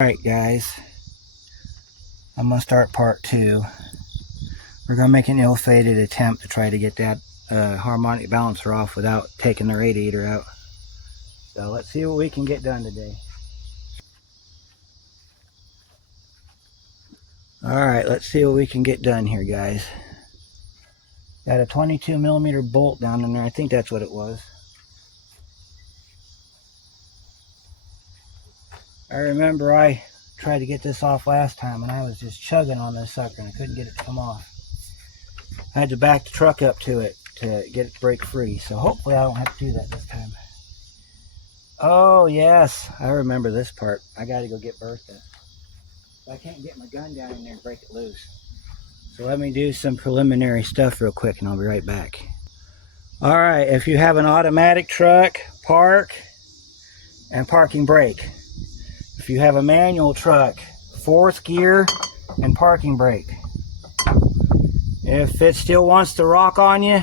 Alright guys, I'm going to start part 2. We're going to make an ill-fated attempt to try to get that harmonic balancer off without taking the radiator out. So let's see what we can get done today. Alright, let's see what we can get done here, guys. Got a 22mm bolt down in there. I think that's what it was. I remember I tried to get this off last time and I was just chugging on this sucker and I couldn't get it to come off. I had to back the truck up to it to get it to break free, so hopefully I don't have to do that this time. Oh yes, I remember this part. I gotta go get Bertha. I can't get my gun down in there and break it loose. So let me do some preliminary stuff real quick and I'll be right back. Alright, if you have an automatic truck, park and parking brake. If you have a manual truck, 4th gear and parking brake. If it still wants to rock on you,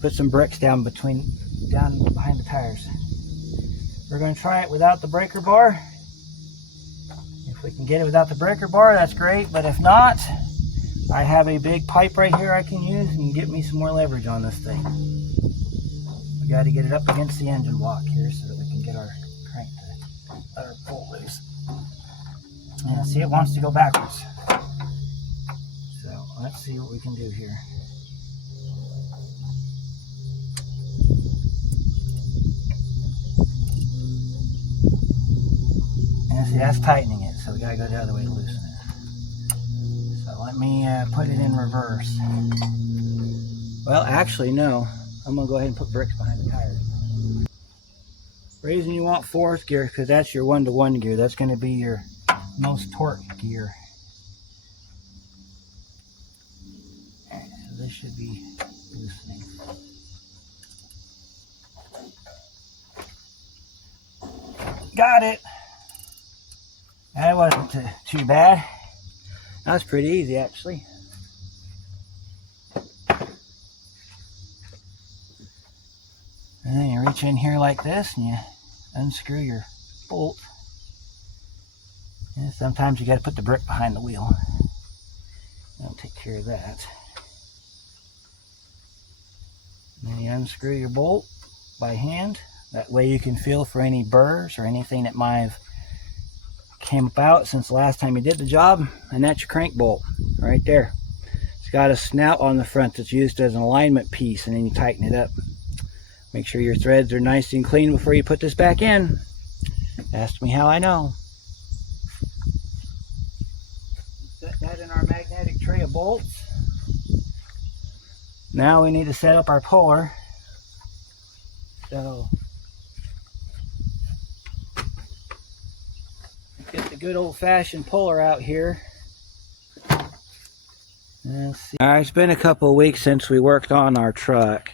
put some bricks down behind the tires. We're going to try it without the breaker bar. If we can get it without the breaker bar, that's great, but if not, I have a big pipe right here I can use and get me some more leverage on this thing. We got to get it up against the engine block here so that we can get our crank to let her pull loose. Yeah, see, it wants to go backwards. So let's see what we can do here. And see, that's tightening it, so we gotta go the other way to loosen it. So let me put it in reverse. Well, actually, no. I'm gonna go ahead and put bricks behind the tires. The reason you want 4th gear, because that's your 1-to-1 gear. That's gonna be your most torque gear. So this should be loosening. Got it! That wasn't too bad. That was pretty easy, actually. And then you reach in here like this and you unscrew your bolt. And sometimes you got to put the brick behind the wheel. That'll take care of that. And then you unscrew your bolt by hand. That way you can feel for any burrs or anything that might have came about since the last time you did the job. And that's your crank bolt right there. It's got a snout on the front that's used as an alignment piece, and then you tighten it up. Make sure your threads are nice and clean before you put this back in. Ask me how I know. Set that in our magnetic tray of bolts. Now we need to set up our puller. So get the good old-fashioned puller out here. Let's see. Alright, it's been a couple of weeks since we worked on our truck.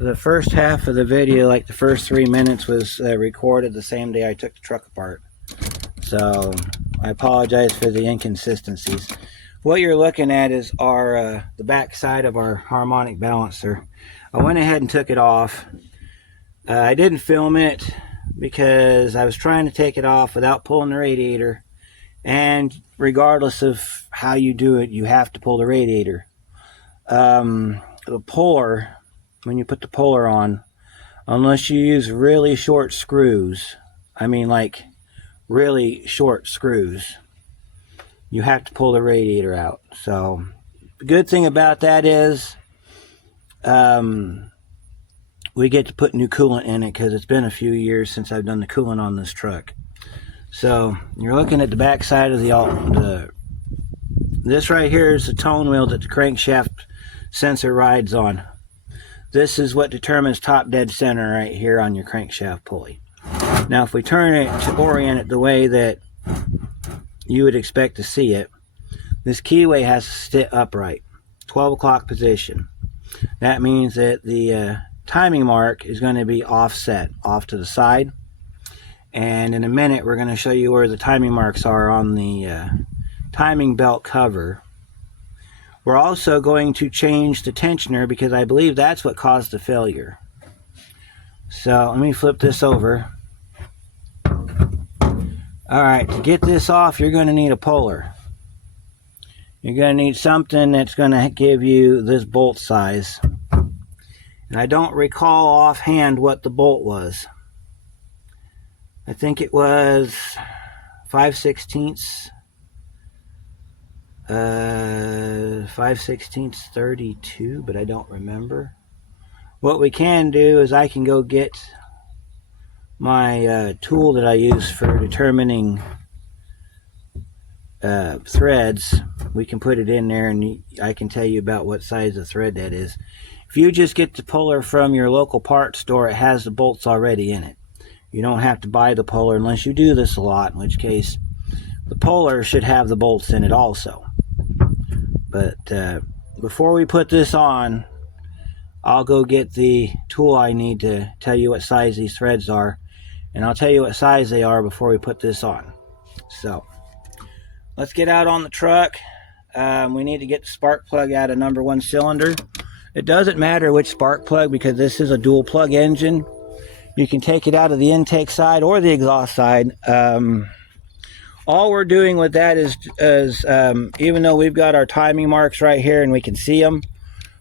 The first half of the video, like the first 3 minutes, was recorded the same day I took the truck apart. So I apologize for the inconsistencies. What you're looking at is our the back side of our harmonic balancer. I went ahead and took it off. I didn't film it because I was trying to take it off without pulling the radiator. And regardless of how you do it, you have to pull the radiator. The puller, when you put the puller on, unless you use really short screws, I mean like really short screws, you have to pull the radiator out. So the good thing about that is we get to put new coolant in it, because it's been a few years since I've done the coolant on this truck. So you're looking at the back side of this right here is the tone wheel that the crankshaft sensor rides on. This is what determines top dead center right here on your crankshaft pulley. Now if we turn it to orient it the way that you would expect to see it, this keyway has to sit upright, 12 o'clock position. That means that the timing mark is going to be offset, off to the side. And in a minute we're going to show you where the timing marks are on the timing belt cover. We're also going to change the tensioner because I believe that's what caused the failure. So let me flip this over. Alright, to get this off, you're going to need a puller. You're going to need something that's going to give you this bolt size. And I don't recall offhand what the bolt was. I think it was 5/16, 5/16 32, but I don't remember. What we can do is I can go get my tool that I use for determining threads. We can put it in there and I can tell you about what size of thread that is. If you just get the puller from your local parts store, it has the bolts already in it. You don't have to buy the puller unless you do this a lot, in which case the puller should have the bolts in it also. But before we put this on, I'll go get the tool I need to tell you what size these threads are, and I'll tell you what size they are before we put this on. So let's get out on the truck. We need to get the spark plug out of number 1 cylinder. It doesn't matter which spark plug because this is a dual plug engine. You can take it out of the intake side or the exhaust side. All we're doing with that is even though we've got our timing marks right here and we can see them,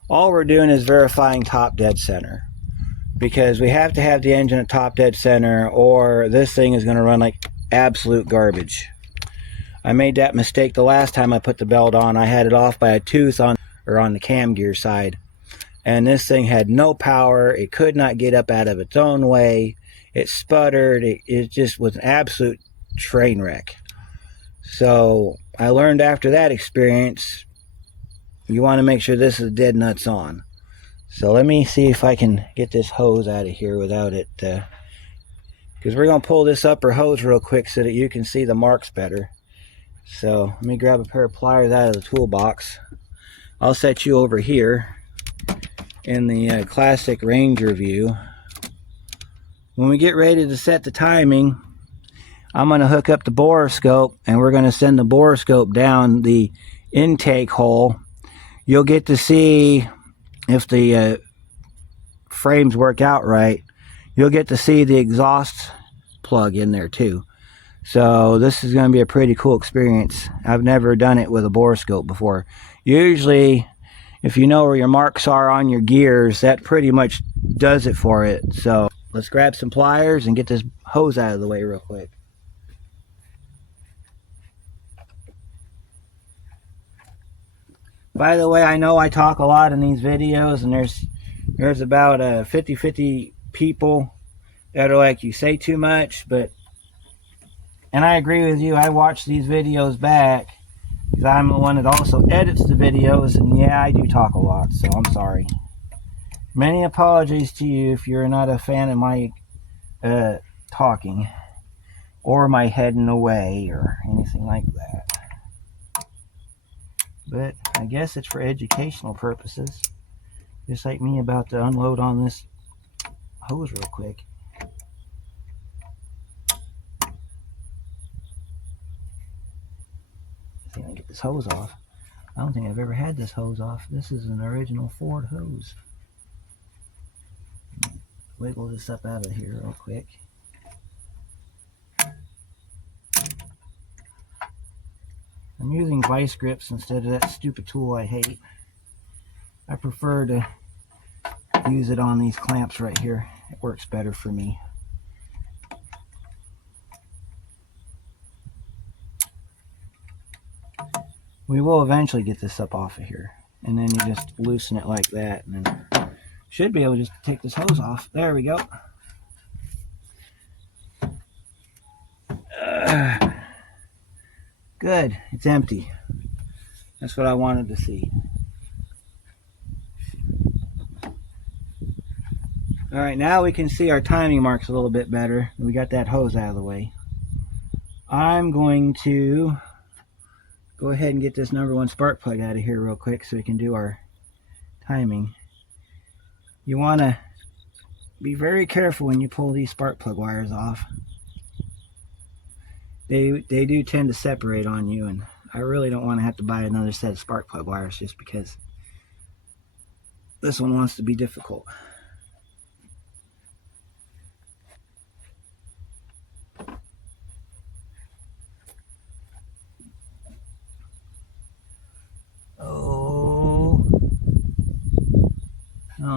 all we're doing is verifying top dead center, because we have to have the engine at top dead center or this thing is going to run like absolute garbage. I made that mistake the last time I put the belt on. I had it off by a tooth on the cam gear side, and this thing had no power. It could not get up out of its own way. It sputtered. It just was an absolute train wreck. So I learned after that experience, you want to make sure this is dead nuts on. So let me see if I can get this hose out of here without it, because we're going to pull this upper hose real quick so that you can see the marks better. So let me grab a pair of pliers out of the toolbox. I'll set you over here in the classic Ranger view. When we get ready to set the timing, I'm going to hook up the borescope and we're going to send the borescope down the intake hole. You'll get to see if the frames work out right. You'll get to see the exhaust plug in there too. So this is going to be a pretty cool experience. I've never done it with a borescope before. Usually, if you know where your marks are on your gears, that pretty much does it for it. So let's grab some pliers and get this hose out of the way real quick. By the way, I know I talk a lot in these videos, and there's about 50-50 people that are like, you say too much, and I agree with you. I watch these videos back because I'm the one that also edits the videos, and yeah, I do talk a lot, so I'm sorry. Many apologies to you if you're not a fan of my talking or my heading away or anything like that. But I guess it's for educational purposes. Just like me about to unload on this hose real quick. See if I can get this hose off. I don't think I've ever had this hose off. This is an original Ford hose. Wiggle this up out of here real quick. I'm using vice grips instead of that stupid tool I hate. I prefer to use it on these clamps right here. It works better for me. We will eventually get this up off of here, and then you just loosen it like that, and then should be able to just take this hose off. There we go. Good, it's empty. That's what I wanted to see. Alright, now we can see our timing marks a little bit better. We got that hose out of the way. I'm going to go ahead and get this number 1 spark plug out of here real quick so we can do our timing. You want to be very careful when you pull these spark plug wires off. They do tend to separate on you, and I really don't want to have to buy another set of spark plug wires just because this one wants to be difficult.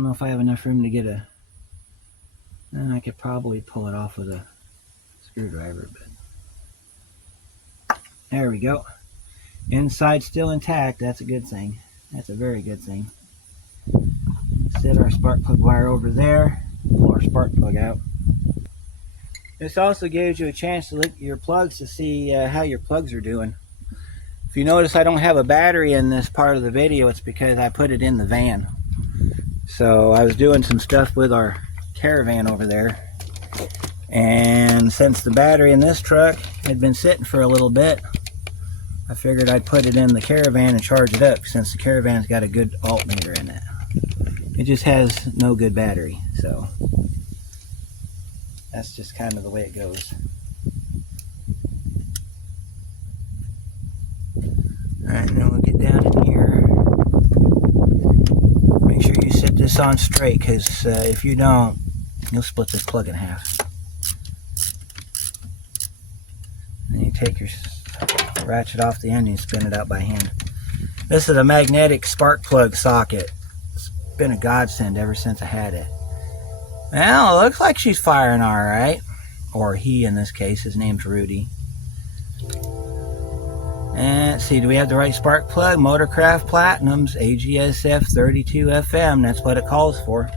don't know if I have enough room to get a... And I could probably pull it off with a screwdriver, but... There we go. Inside still intact. That's a good thing. That's a very good thing. Set our spark plug wire over there. Pull our spark plug out. This also gives you a chance to look at your plugs to see how your plugs are doing. If you notice I don't have a battery in this part of the video, it's because I put it in the van. So I was doing some stuff with our caravan over there. And since the battery in this truck had been sitting for a little bit, I figured I'd put it in the caravan and charge it up, since the caravan's got a good alternator in it. It just has no good battery, so that's just kind of the way it goes. Alright, now we'll get down in here. Make sure you set this on straight, because if you don't, you'll split this plug in half. And then you take your ratchet off the end and you spin it out by hand. This is a magnetic spark plug socket. It's been a godsend ever since I had it. Well, it looks like she's firing all right. Or he in this case. His name's Rudy. And let's see, do we have the right spark plug? Motorcraft Platinum's AGSF 32FM. That's what it calls for.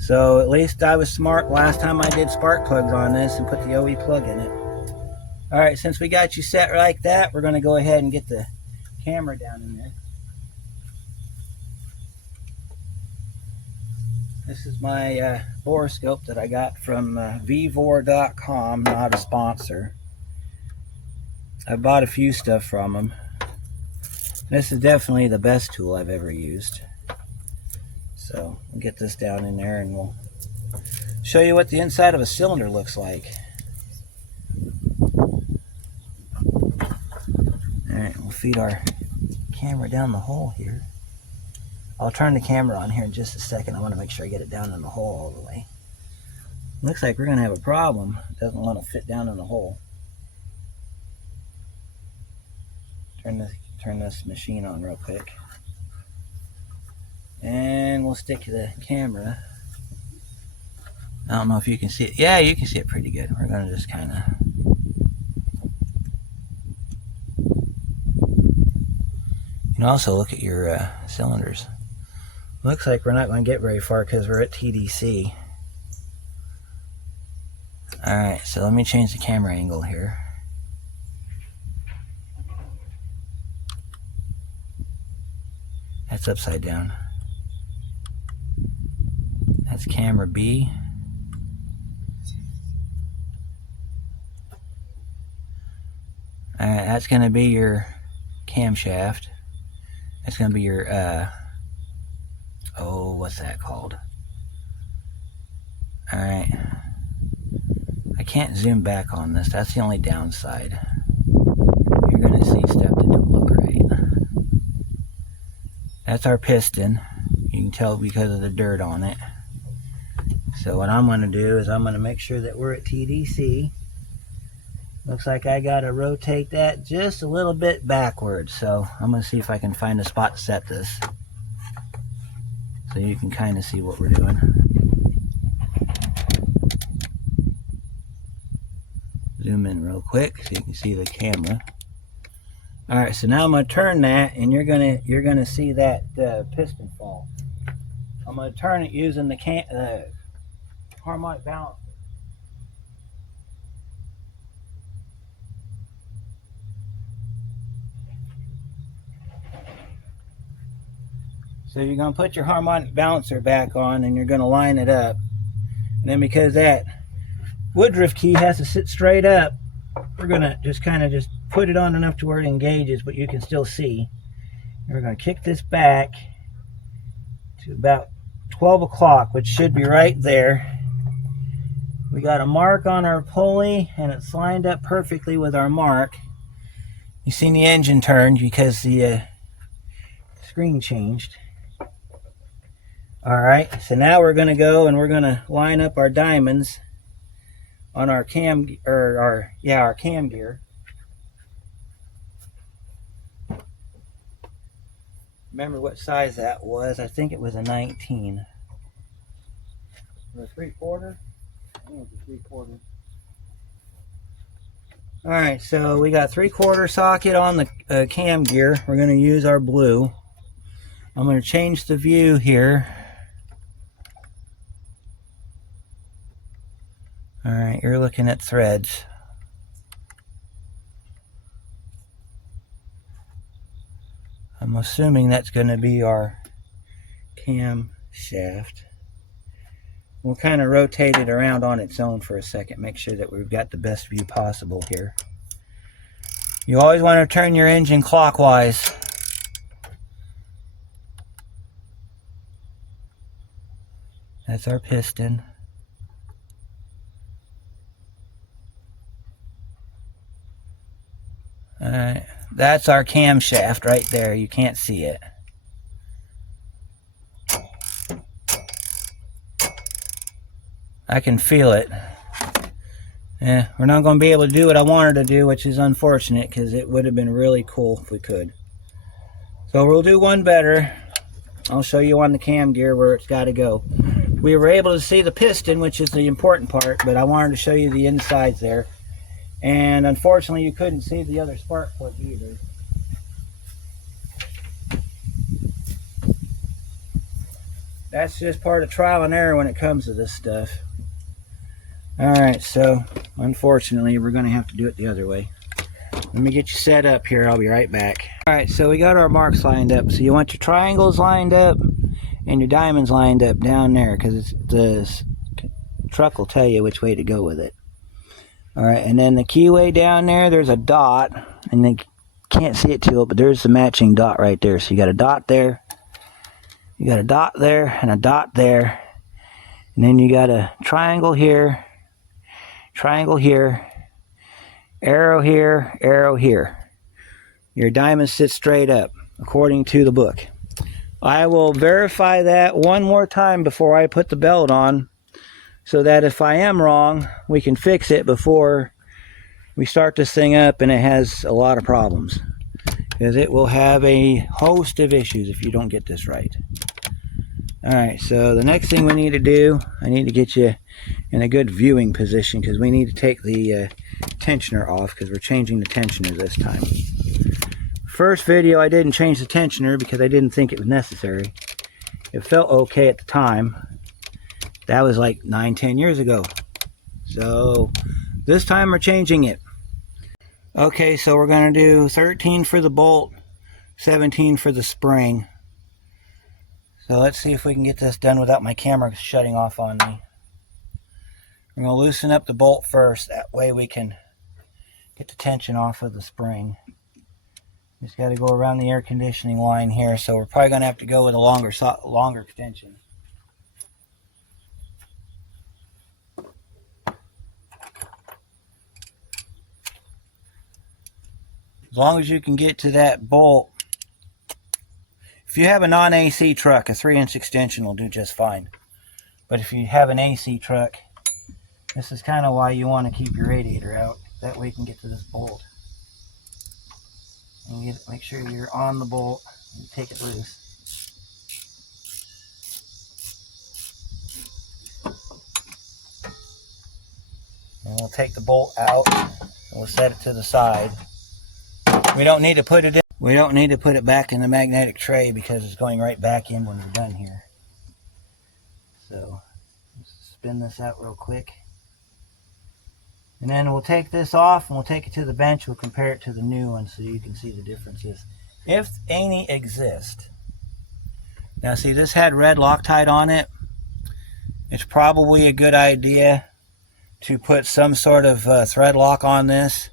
So at least I was smart last time I did spark plugs on this and put the OE plug in it. Alright, since we got you set like that, we're going to go ahead and get the camera down in there. This is my borescope that I got from Vevor.com, not a sponsor. I bought a few stuff from them. This is definitely the best tool I've ever used. So we'll get this down in there and we'll show you what the inside of a cylinder looks like. Alright, we'll feed our camera down the hole here. I'll turn the camera on here in just a second. I want to make sure I get it down in the hole all the way. Looks like we're going to have a problem. It doesn't want to fit down in the hole. Turn this machine on real quick. And we'll stick the camera. I don't know if you can see it. Yeah, you can see it pretty good. We're going to just kind of... You can also look at your cylinders. Looks like we're not going to get very far because we're at TDC. Alright, so let me change the camera angle here. That's upside down. That's camera B. Alright, that's going to be your camshaft. That's going to be your, oh, what's that called? Alright. I can't zoom back on this. That's the only downside. You're going to see stuff that don't look right. That's our piston. You can tell because of the dirt on it. So what I'm going to do is I'm going to make sure that we're at TDC. Looks like I got to rotate that just a little bit backwards. So I'm going to see if I can find a spot to set this. So you can kind of see what we're doing. Zoom in real quick so you can see the camera. Alright, so now I'm going to turn that, and you're gonna see that piston fall. I'm going to turn it using the harmonic balance. So you're going to put your harmonic balancer back on, and you're going to line it up. And then because that Woodruff key has to sit straight up, we're going to just kind of just put it on enough to where it engages, but you can still see. And we're going to kick this back to about 12 o'clock, which should be right there. We got a mark on our pulley, and it's lined up perfectly with our mark. You seen the engine turned because the screen changed. Alright, so now we're going to go and we're going to line up our diamonds on our cam gear. Remember what size that was? I think it was a 19. Or a 3/4? I think it's a 3/4. Alright, so we got 3/4 socket on the cam gear. We're going to use our blue. I'm going to change the view here. Alright, you're looking at threads. I'm assuming that's going to be our cam shaft. We'll kind of rotate it around on its own for a second. Make sure that we've got the best view possible here. You always want to turn your engine clockwise. That's our piston. Alright, that's our camshaft right there. You can't see it. I can feel it. Yeah, we're not going to be able to do what I wanted to do, which is unfortunate because it would have been really cool if we could. So we'll do one better. I'll show you on the cam gear where it's got to go. We were able to see the piston, which is the important part, but I wanted to show you the insides there. And unfortunately, you couldn't see the other spark plug either. That's just part of trial and error when it comes to this stuff. Alright, so unfortunately, we're going to have to do it the other way. Let me get you set up here. I'll be right back. Alright, so we got our marks lined up. So you want your triangles lined up and your diamonds lined up down there, because the truck will tell you which way to go with it. Alright, and then the keyway down there, there's a dot, and they can't see it too well, but there's the matching dot right there. So you got a dot there, you got a dot there, and a dot there, and then you got a triangle here, arrow here, arrow here. Your diamond sits straight up, according to the book. I will verify that one more time before I put the belt on, so that if I am wrong, we can fix it before we start this thing up and it has a lot of problems. Because it will have a host of issues if you don't get this right. Alright, so the next thing we need to do, I need to get you in a good viewing position, because we need to take the tensioner off, because we're changing the tensioner this time. First video I didn't change the tensioner because I didn't think it was necessary. It felt okay at the time. That was like 9-10 years ago. So this time we're changing it. Okay, so we're going to do 13 for the bolt, 17 for the spring. So let's see if we can get this done without my camera shutting off on me. We're going to loosen up the bolt first. That way we can get the tension off of the spring. Just got to go around the air conditioning line here, so we're probably going to have to go with a longer extension. As long as you can get to that bolt. If you have a non-AC truck, a 3-inch extension will do just fine. But if you have an AC truck, this is kind of why you want to keep your radiator out. That way you can get to this bolt. And make sure you're on the bolt and take it loose. And we'll take the bolt out and we'll set it to the side. We don't need to put it in. We don't need to put it back in the magnetic tray because it's going right back in when we're done here. So let's spin this out real quick. And then we'll take this off and we'll take it to the bench. We'll compare it to the new one so you can see the differences, if any exist. Now see, this had red Loctite on it. It's probably a good idea to put some sort of thread lock on this.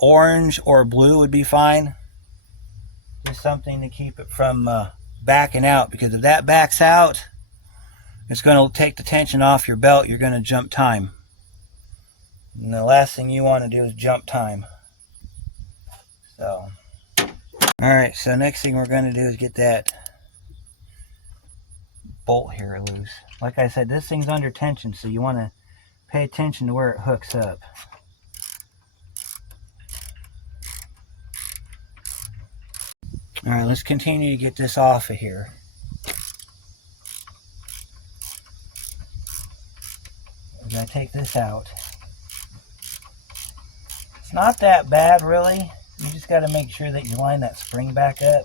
Orange or blue would be fine. Just something to keep it from backing out, because if that backs out, it's going to take the tension off your belt. You're going to jump time. And the last thing you want to do is jump time. So, alright, so next thing we're going to do is get that bolt here loose. Like I said, this thing's under tension, so you want to pay attention to where it hooks up. Alright, let's continue to get this off of here. take this out. It's not that bad, really. You just got to make sure that you line that spring back up.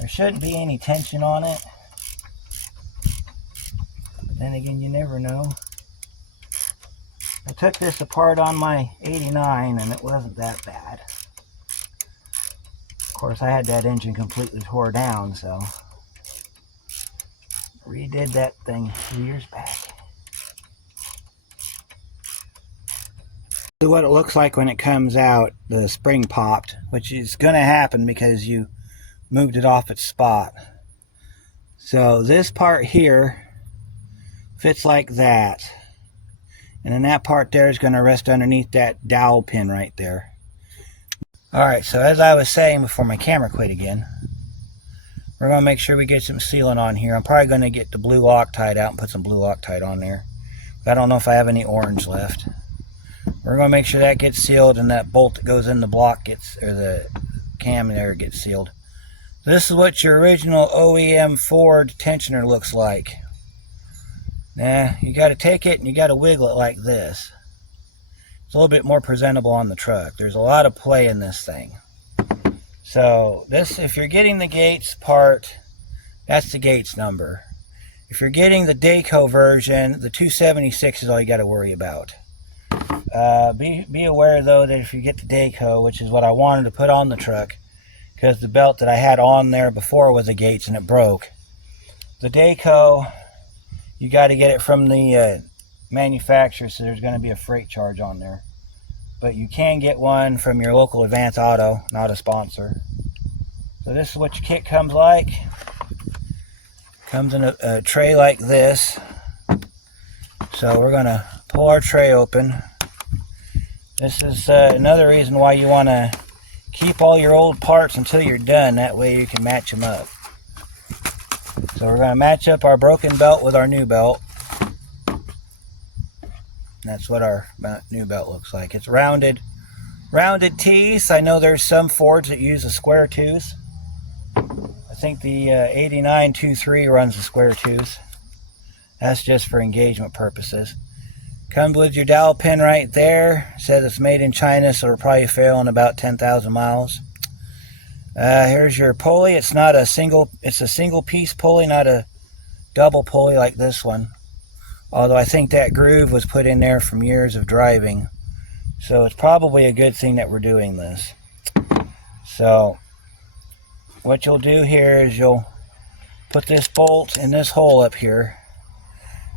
There shouldn't be any tension on it. But then again, you never know. I took this apart on my 89 and it wasn't that bad. Of course, I had that engine completely tore down, so redid that thing 2 years back. This is what it looks like when it comes out. The spring popped, which is going to happen because you moved it off its spot. So this part here fits like that. And then that part there is going to rest underneath that dowel pin right there. Alright, so as I was saying before my camera quit again, we're going to make sure we get some sealant on here. I'm probably going to get the blue Loctite out and put some blue Loctite on there. I don't know if I have any orange left. We're going to make sure that gets sealed and that bolt that goes in the block gets, or the cam there gets sealed. This is what your original OEM Ford tensioner looks like. Now, you got to take it and you got to wiggle it like this. It's a little bit more presentable on the truck. There's a lot of play in this thing. So this, if you're getting the Gates part, that's the Gates number. If you're getting the Dayco version, the 276 is all you got to worry about. Be aware though that if you get the Dayco, which is what I wanted to put on the truck, because the belt that I had on there before was a Gates and it broke. The Dayco, you got to get it from the manufacturer, so there's going to be a freight charge on there. But you can get one from your local Advance Auto, not a sponsor. So this is what your kit comes like. Comes in a tray like this. So we're going to pull our tray open. This is another reason why you want to keep all your old parts until you're done. That way you can match them up. So we're going to match up our broken belt with our new belt. That's what our new belt looks like. It's rounded teeth. I know there's some Fords that use a square tooth. I think the 8923 runs a square tooth. That's just for engagement purposes. Comes with your dowel pin right there. Says it's made in China, so it'll probably fail in about 10,000 miles. Here's your pulley. It's a single piece pulley, not a double pulley like this one. Although I think that groove was put in there from years of driving. So it's probably a good thing that we're doing this. So what you'll do here is you'll put this bolt in this hole up here.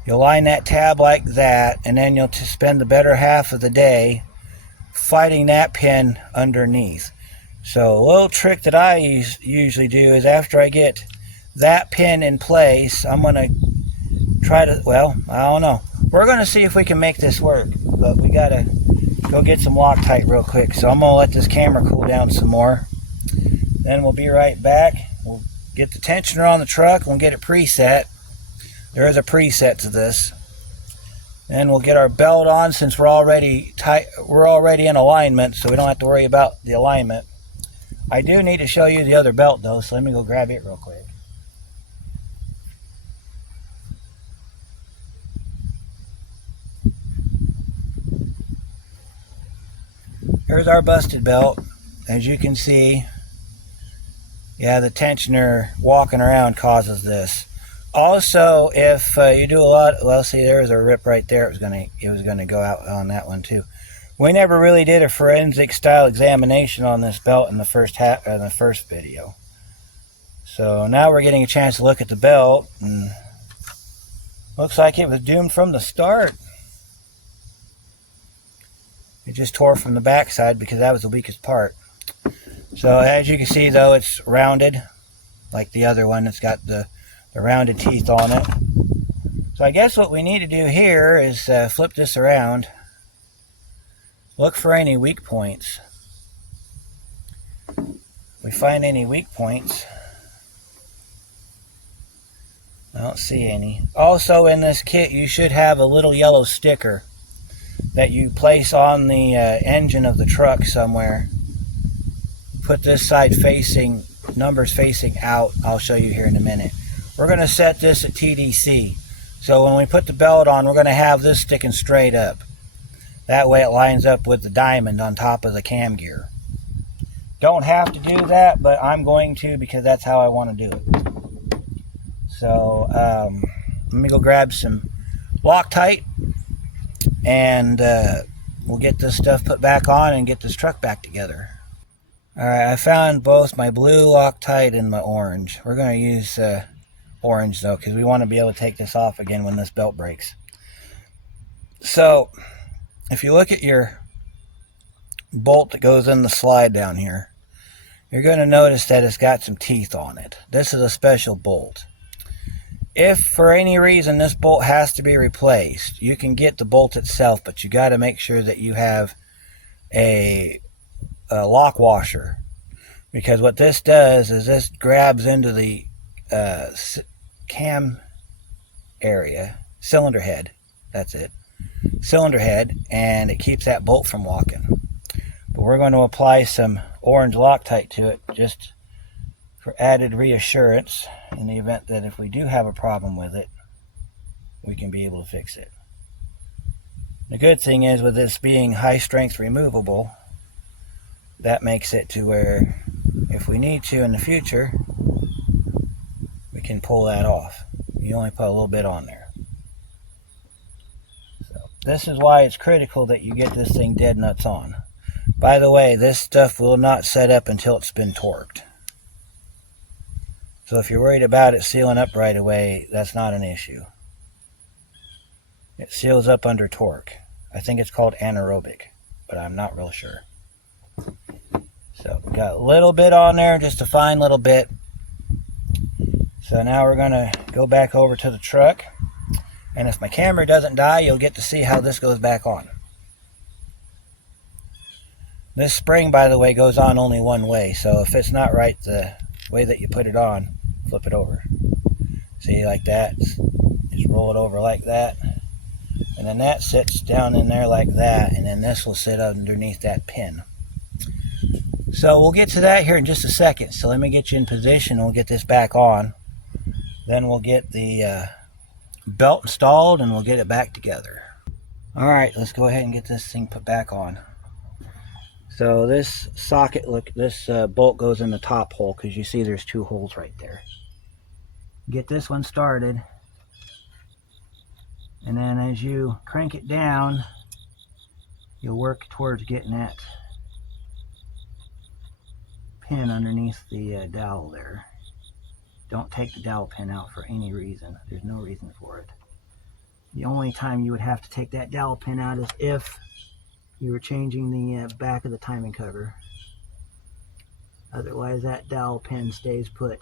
You'll line that tab like that, and then you'll spend the better half of the day fighting that pin underneath. So a little trick that I usually do is after I get that pin in place, I'm going to try to, well, I don't know. We're going to see if we can make this work, but we got to go get some Loctite real quick. So I'm going to let this camera cool down some more. Then we'll be right back. We'll get the tensioner on the truck. We'll get it preset. There is a preset to this. Then we'll get our belt on since we're already in alignment, so we don't have to worry about the alignment. I do need to show you the other belt though, so let me go grab it real quick. Here's our busted belt. As you can see, yeah, the tensioner walking around causes this. Also, if you do a lot, well, see, there's a rip right there. It was gonna go out on that one too. We never really did a forensic style examination on this belt in the first video. So now we're getting a chance to look at the belt, and looks like it was doomed from the start. It just tore from the backside because that was the weakest part. So as you can see though, it's rounded like the other one. It's got the rounded teeth on it. So I guess what we need to do here is flip this around. Look for any weak points. If we find any weak points, I don't see any. Also in this kit you should have a little yellow sticker that you place on the engine of the truck somewhere. Put this side facing, numbers facing out. I'll show you here in a minute. We're going to set this at TDC. So when we put the belt on, we're going to have this sticking straight up. That way it lines up with the diamond on top of the cam gear. Don't have to do that, but I'm going to because that's how I want to do it. So let me go grab some Loctite and we'll get this stuff put back on and get this truck back together. Alright, I found both my blue Loctite and my orange. We're going to use orange though because we want to be able to take this off again when this belt breaks. So if you look at your bolt that goes in the slide down here, you're going to notice that it's got some teeth on it. This is a special bolt. If for any reason this bolt has to be replaced, you can get the bolt itself, but you got to make sure that you have a lock washer, because what this does is this grabs into the cam area, cylinder head, that's it, cylinder head, and it keeps that bolt from walking. But we're going to apply some orange Loctite to it just for added reassurance in the event that if we do have a problem with it, we can be able to fix it. The good thing is with this being high strength removable, that makes it to where if we need to in the future, we can pull that off. You only put a little bit on there. So this is why it's critical that you get this thing dead nuts on. By the way, this stuff will not set up until it's been torqued. So if you're worried about it sealing up right away, that's not an issue. It seals up under torque. I think it's called anaerobic, but I'm not real sure. So we got a little bit on there, just a fine little bit. So now we're going to go back over to the truck. And if my camera doesn't die, you'll get to see how this goes back on. This spring, by the way, goes on only one way. So if it's not right the way that you put it on, flip it over. See, like that. Just roll it over like that. And then that sits down in there like that. And then this will sit underneath that pin. So we'll get to that here in just a second. So let me get you in position. We'll get this back on. Then we'll get the belt installed and we'll get it back together. Alright, let's go ahead and get this thing put back on. So this socket, look, this bolt goes in the top hole because you see there's two holes right there. Get this one started. And then as you crank it down, you'll work towards getting that pin underneath the dowel there. Don't take the dowel pin out for any reason. There's no reason for it. The only time you would have to take that dowel pin out is if you were changing the back of the timing cover. Otherwise that dowel pin stays put.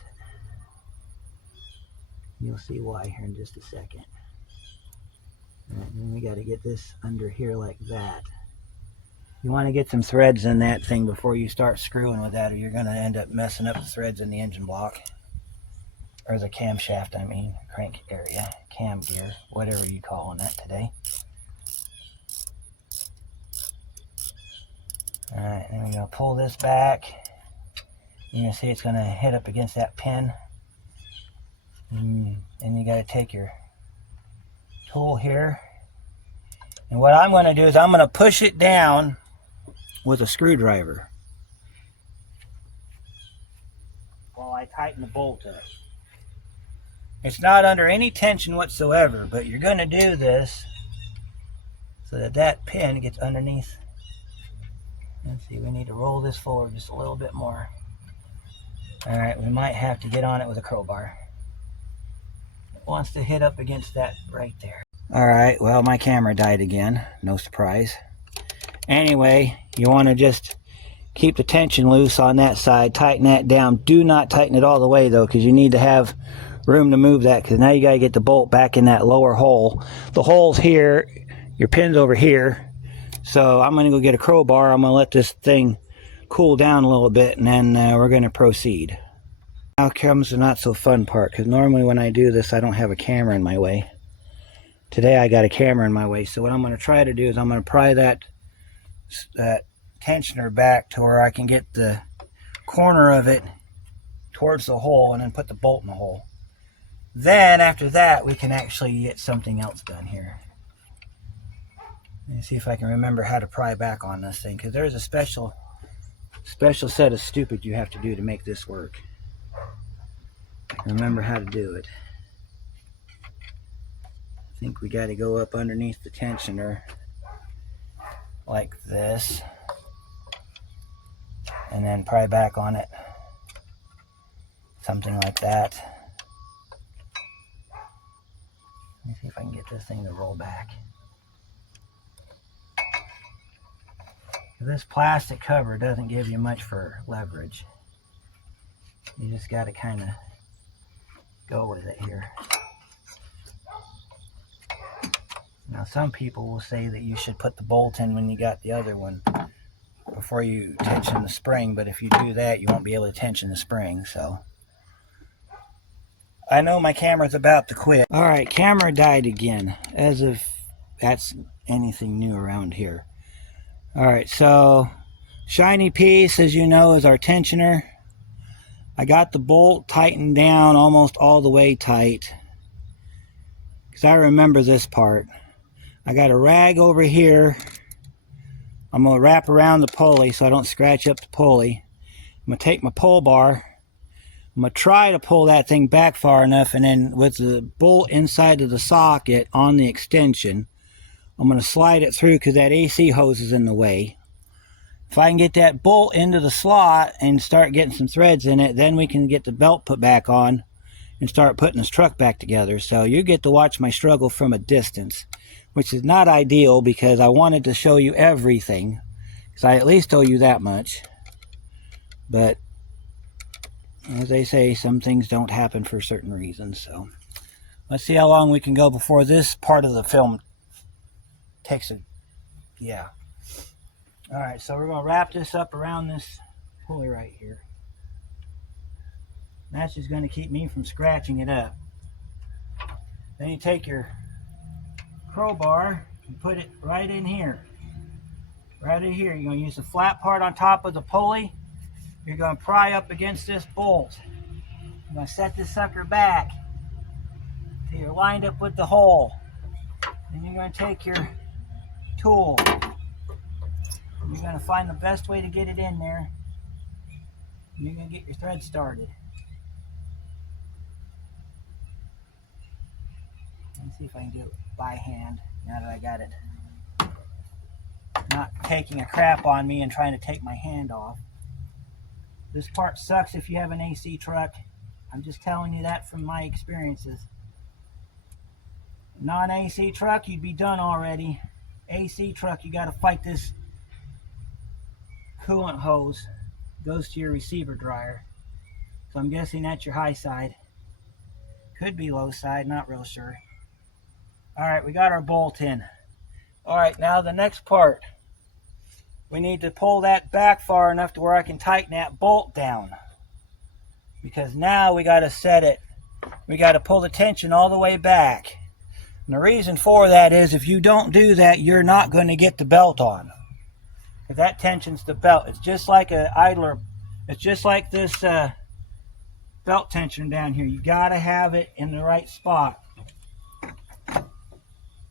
You'll see why here in just a second. And then we got to get this under here like that. You want to get some threads in that thing before you start screwing with that, or you're going to end up messing up the threads in the engine block. Or the camshaft, I mean, crank area, cam gear, whatever you calling that today. Alright, then we're going to pull this back. You can see it's going to hit up against that pin. And you got to take your tool here. And what I'm going to do is I'm going to push it down with a screwdriver while I tighten the bolt up. It's not under any tension whatsoever, but you're going to do this so that that pin gets underneath. Let's see, we need to roll this forward just a little bit more. Alright, we might have to get on it with a crowbar. It wants to hit up against that right there. Alright, well, my camera died again. No surprise. Anyway, you want to just keep the tension loose on that side. Tighten that down. Do not tighten it all the way, though, because you need to have room to move that, because now you got to get the bolt back in that lower hole. The hole's here. Your pin's over here. So I'm going to go get a crowbar. I'm going to let this thing cool down a little bit, and then we're going to proceed. Now comes the not so fun part, because normally when I do this I don't have a camera in my way. Today I got a camera in my way, so what I'm going to try to do is I'm going to pry that tensioner back to where I can get the corner of it towards the hole and then put the bolt in the hole. Then after that, we can actually get something else done here. Let me see if I can remember how to pry back on this thing, because there's a special set of stupid you have to do to make this work. Remember how to do it. I think we got to go up underneath the tensioner like this, and then pry back on it, something like that. Let me see if I can get this thing to roll back. This plastic cover doesn't give you much for leverage. You just got to kind of go with it here. Now some people will say that you should put the bolt in when you got the other one before you tension the spring, but if you do that, you won't be able to tension the spring. So I know my camera's about to quit. All right, camera died again, as if that's anything new around here. All right, so shiny piece, as you know, is our tensioner. I got the bolt tightened down almost all the way tight, because I remember this part. I got a rag over here. I'm going to wrap around the pulley so I don't scratch up the pulley. I'm going to take my pull bar. I'm going to try to pull that thing back far enough, and then with the bolt inside of the socket on the extension, I'm going to slide it through because that AC hose is in the way. If I can get that bolt into the slot and start getting some threads in it, then we can get the belt put back on and start putting this truck back together. So you get to watch my struggle from a distance, which is not ideal because I wanted to show you everything, because I at least owe you that much. But as they say, some things don't happen for certain reasons. So let's see how long we can go before this part of the film takes a, yeah. All right, so we're going to wrap this up around this pulley right here. That's just going to keep me from scratching it up. Then you take your crowbar and put it right in here. Right in here. You're going to use the flat part on top of the pulley. You're going to pry up against this bolt. You're going to set this sucker back till you're lined up with the hole. Then you're going to take your tool. You're going to find the best way to get it in there. And you're going to get your thread started. Let's see if I can do it by hand now that I got it not taking a crap on me and trying to take my hand off. This part sucks if you have an AC truck. I'm just telling you that from my experiences. Non-AC truck, you'd be done already. AC truck, you got to fight this coolant hose. Goes to your receiver dryer. So I'm guessing that's your high side. Could be low side, not real sure. Alright, we got our bolt in. Alright, now the next part. We need to pull that back far enough to where I can tighten that bolt down. Because now we got to set it. We got to pull the tension all the way back. And the reason for that is if you don't do that, you're not going to get the belt on. Because that tensions the belt. It's just like an idler. It's just like this belt tensioner down here. You got to have it in the right spot.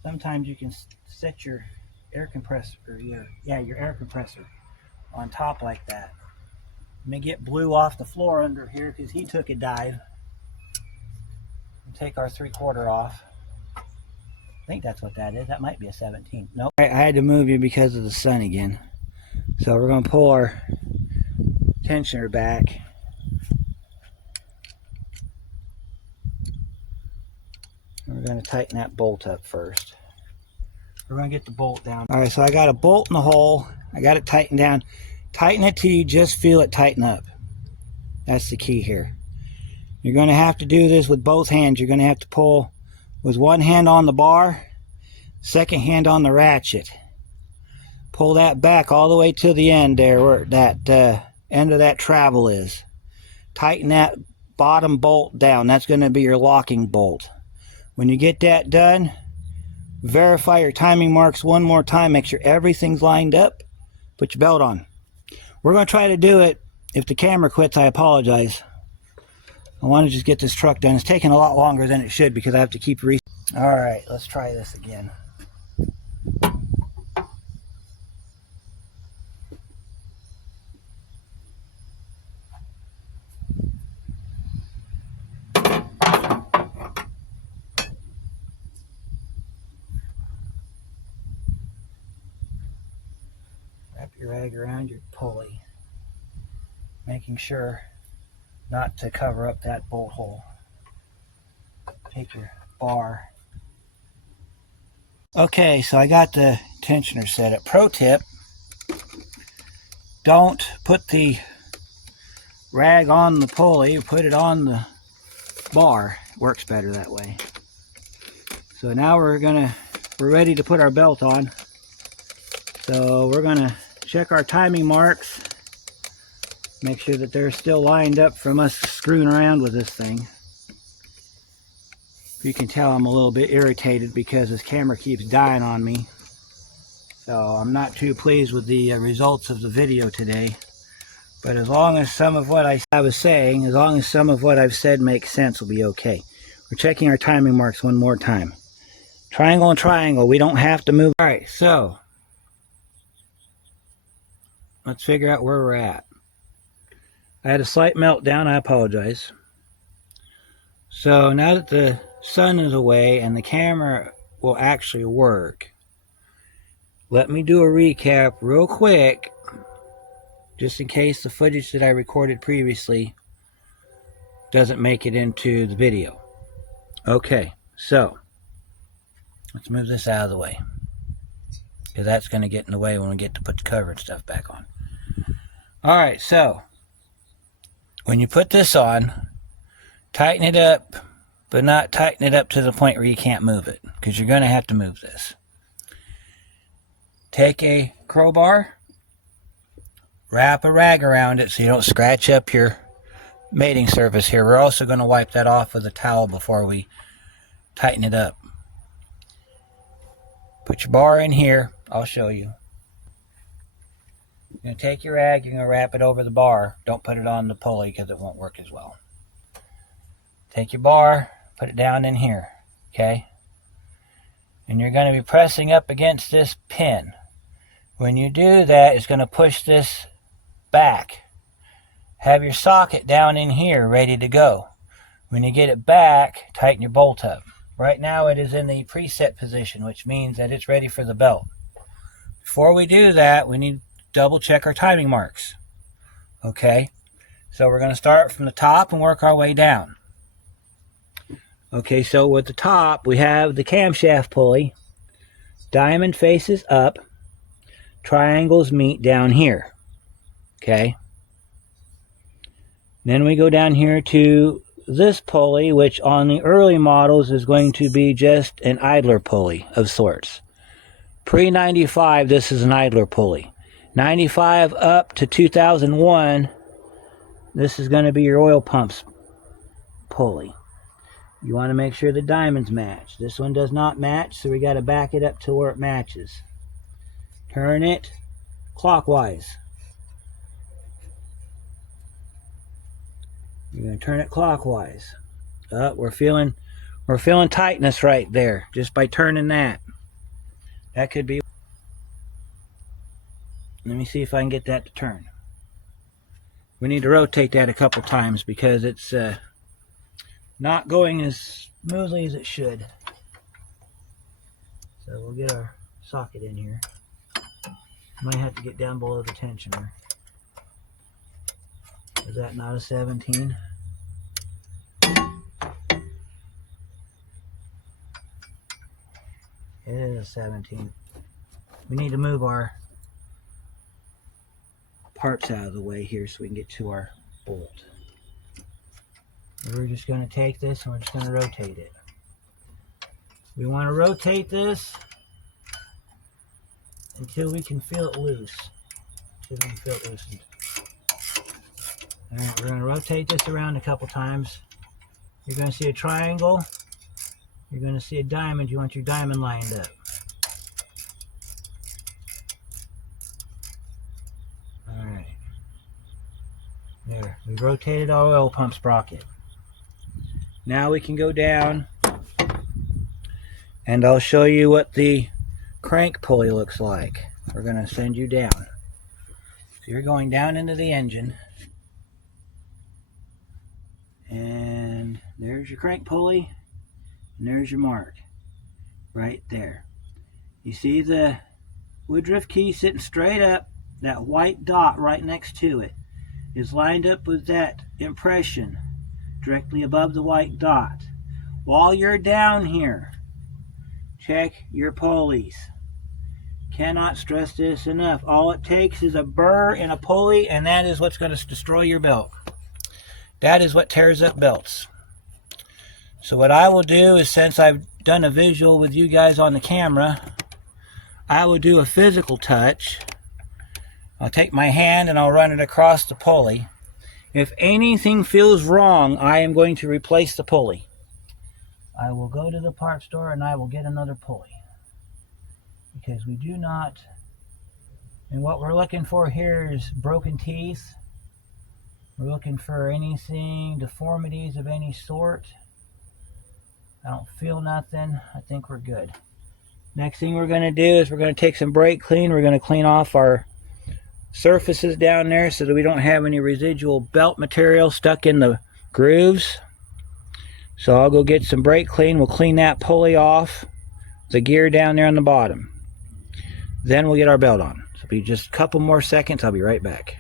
Sometimes you can set your air compressor, or your air compressor on top like that. Let me get Blue off the floor under here because he took a dive. We'll take our 3/4 off. I think that's what that is. That might be a 17. Nope. I had to move you because of the sun again. So we're going to pull our tensioner back. And we're going to tighten that bolt up first. We're going to get the bolt down. All right, so I got a bolt in the hole. I got it tightened down. Tighten it till you just feel it tighten up. That's the key here. You're going to have to do this with both hands. You're going to have to pull with one hand on the bar, second hand on the ratchet. Pull that back all the way to the end there where that end of that travel is. Tighten that bottom bolt down. That's going to be your locking bolt. When you get that done, verify your timing marks one more time. Make sure everything's lined up. Put your belt on. We're going to try to do it. If the camera quits, I apologize. I want to just get this truck done. It's taking a lot longer than it should because I have to keep Alright, let's try this again. Wrap your rag around your pulley, making sure not to cover up that bolt hole. Take your bar. Okay, so I got the tensioner set up. Pro tip, don't put the rag on the pulley, put it on the bar. It works better that way. So now we're ready to put our belt on. So we're gonna check our timing marks, make sure that they're still lined up from us screwing around with this thing. You can tell I'm a little bit irritated because this camera keeps dying on me. So I'm not too pleased with the results of the video today. But as long as some of what I was saying, as long as some of what I've said makes sense, we'll be okay. We're checking our timing marks one more time. Triangle and triangle, we don't have to move. Alright, so let's figure out where we're at. I had a slight meltdown, I apologize. So now that the sun is away and the camera will actually work, let me do a recap real quick, just in case the footage that I recorded previously doesn't make it into the video. Okay, so let's move this out of the way, because that's going to get in the way when we get to put the cover and stuff back on. Alright, so when you put this on, tighten it up, but not tighten it up to the point where you can't move it, because you're going to have to move this. Take a crowbar, wrap a rag around it so you don't scratch up your mating surface here. We're also going to wipe that off with a towel before we tighten it up. Put your bar in here. I'll show you. You're going to take your rag, you're going to wrap it over the bar. Don't put it on the pulley because it won't work as well. Take your bar, put it down in here, okay? And you're going to be pressing up against this pin. When you do that, it's going to push this back. Have your socket down in here ready to go. When you get it back, tighten your bolt up. Right now it is in the preset position, which means that it's ready for the belt. Before we do that, we need to double check our timing marks. Okay, so we're going to start from the top and work our way down. Okay, so with the top, we have the camshaft pulley. Diamond faces up. Triangles meet down here. Okay. Then we go down here to this pulley, which on the early models is going to be just an idler pulley of sorts. Pre-95, this is an idler pulley. 95 up to 2001, this is going to be your oil pumps pulley. You want to make sure the diamonds match. This one does not match, so we got to back it up to where it matches. Turn it clockwise. You're going to turn it clockwise. We're feeling tightness right there just by turning that. That could be. Let me see if I can get that to turn. We need to rotate that a couple times because it's not going as smoothly as it should. So we'll get our socket in here. Might have to get down below the tensioner. Is that not a 17? It is a 17. We need to move our parts out of the way here so we can get to our bolt. We're just going to take this and we're just going to rotate it. We want to rotate this until we can feel it loose. Until we can feel it loosened. Alright, we're going to rotate this around a couple times. You're going to see a triangle. You're going to see a diamond. You want your diamond lined up. Alright. There. We've rotated our oil pump sprocket. Now we can go down and I'll show you what the crank pulley looks like. We're going to send you down. So you're going down into the engine. And there's your crank pulley. And there's your mark. Right there. You see the Woodruff key sitting straight up. That white dot right next to it is lined up with that impression directly above the white dot. While you're down here, check your pulleys. Cannot stress this enough. All it takes is a burr in a pulley, and that is what's going to destroy your belt. That is what tears up belts. So what I will do is, since I've done a visual with you guys on the camera, I will do a physical touch. I'll take my hand and I'll run it across the pulley. If anything feels wrong, I am going to replace the pulley. I will go to the parts store and I will get another pulley. Because we do not, and what we're looking for here is broken teeth. We're looking for anything, deformities of any sort. I don't feel nothing. I think we're good. Next thing we're going to do is we're going to take some brake clean. We're going to clean off our surfaces down there so that we don't have any residual belt material stuck in the grooves. So I'll go get some brake clean. We'll clean that pulley off, the gear down there on the bottom. Then we'll get our belt on. So it'll be just a couple more seconds. I'll be right back.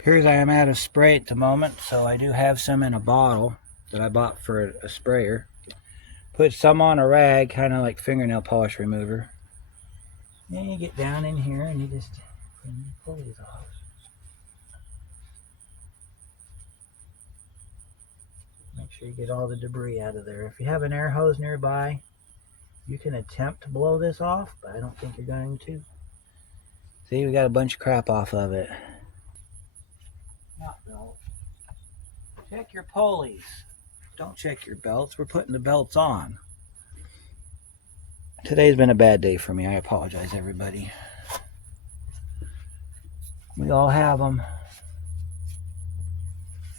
Appears I am out of spray at the moment, so I do have some in a bottle that I bought for a sprayer. Put some on a rag, kind of like fingernail polish remover. Then you get down in here and you just clean the pulleys off. Make sure you get all the debris out of there. If you have an air hose nearby, you can attempt to blow this off, but I don't think you're going to. See, we got a bunch of crap off of it. Not belt. Check your pulleys. Don't check your belts. We're putting the belts on. Today's been a bad day for me. I apologize, everybody. We all have them.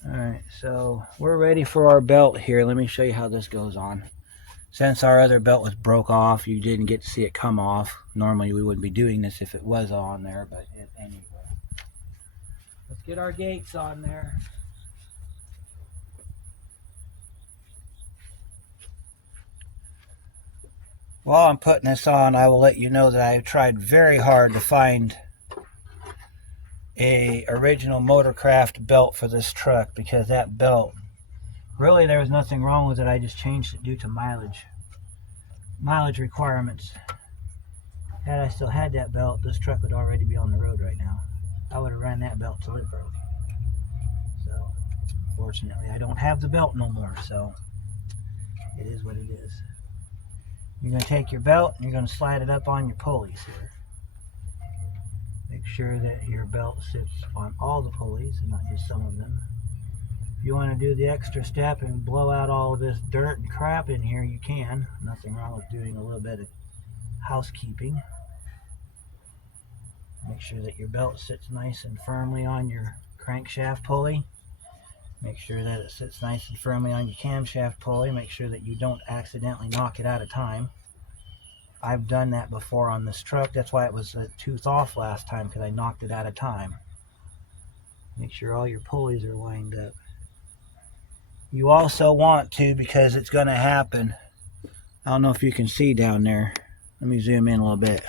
Alright, so we're ready for our belt here. Let me show you how this goes on. Since our other belt was broke off, you didn't get to see it come off. Normally we wouldn't be doing this if it was on there, but anyway. Let's get our gates on there. While I'm putting this on, I will let you know that I've tried very hard to find a original Motorcraft belt for this truck, because that belt, really there was nothing wrong with it. I just changed it due to mileage requirements. Had I still had that belt, this truck would already be on the road right now. I would have ran that belt till it broke. So fortunately I don't have the belt no more, so it is what it is. You're going to take your belt and you're going to slide it up on your pulleys here. Make sure that your belt sits on all the pulleys and not just some of them. If you want to do the extra step and blow out all of this dirt and crap in here, you can. Nothing wrong with doing a little bit of housekeeping. Make sure that your belt sits nice and firmly on your crankshaft pulley. Make sure that it sits nice and firmly on your camshaft pulley. Make sure that you don't accidentally knock it out of time. I've done that before on this truck. That's why it was a tooth off last time, because I knocked it out of time. Make sure all your pulleys are lined up. You also want to, because it's going to happen. I don't know if you can see down there. Let me zoom in a little bit.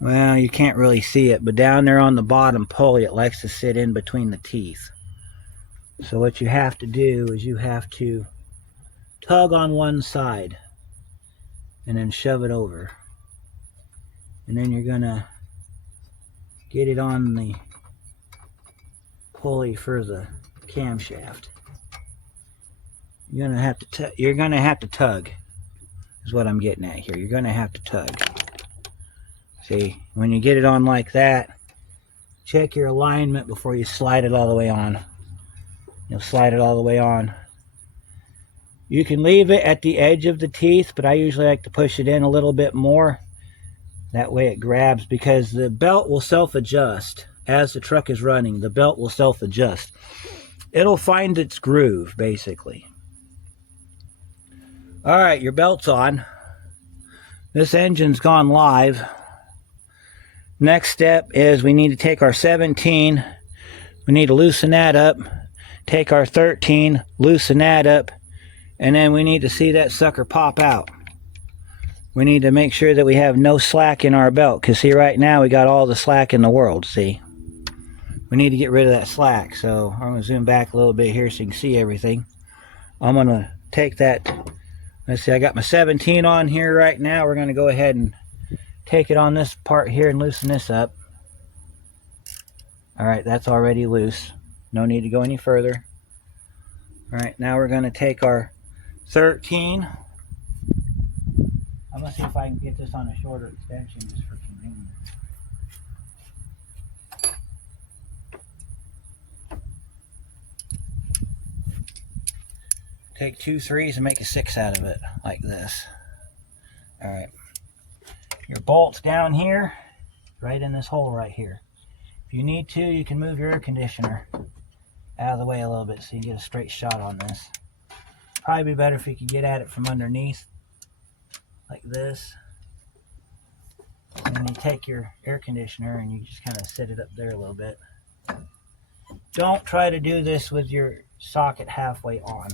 Well, you can't really see it, but down there on the bottom pulley, it likes to sit in between the teeth. So what you have to do is you have to tug on one side and then shove it over. And then you're going to get it on the pulley for the camshaft. You're going to have to tug, is what I'm getting at here. You're going to have to tug. See, when you get it on like that, check your alignment before you slide it all the way on. You'll slide it all the way on. You can leave it at the edge of the teeth, but I usually like to push it in a little bit more. That way it grabs, because the belt will self-adjust. As the truck is running, the belt will self-adjust. it'll find its groove, basically. All right, your belt's on. This engine's gone live. Next step is we need to take our 17, we need to loosen that up, take our 13, loosen that up, and then we need to see that sucker pop out. We need to make sure that we have no slack in our belt, because see, right now we got all the slack in the world, see? We need to get rid of that slack. So I'm going to zoom back a little bit here so you can see everything. I'm going to take that, let's see, I got my 17 on here right now. We're going to go ahead and take it on this part here and loosen this up. All right, that's already loose. No need to go any further. All right, now we're going to take our 13. I'm going to see if I can get this on a shorter extension just for convenience. Take 2 3s and make a 6 out of it, like this. All right. Your bolt's down here, right in this hole right here. If you need to, you can move your air conditioner out of the way a little bit so you can get a straight shot on this. Probably be better if you could get at it from underneath, like this. And then you take your air conditioner and you just kind of set it up there a little bit. Don't try to do this with your socket halfway on.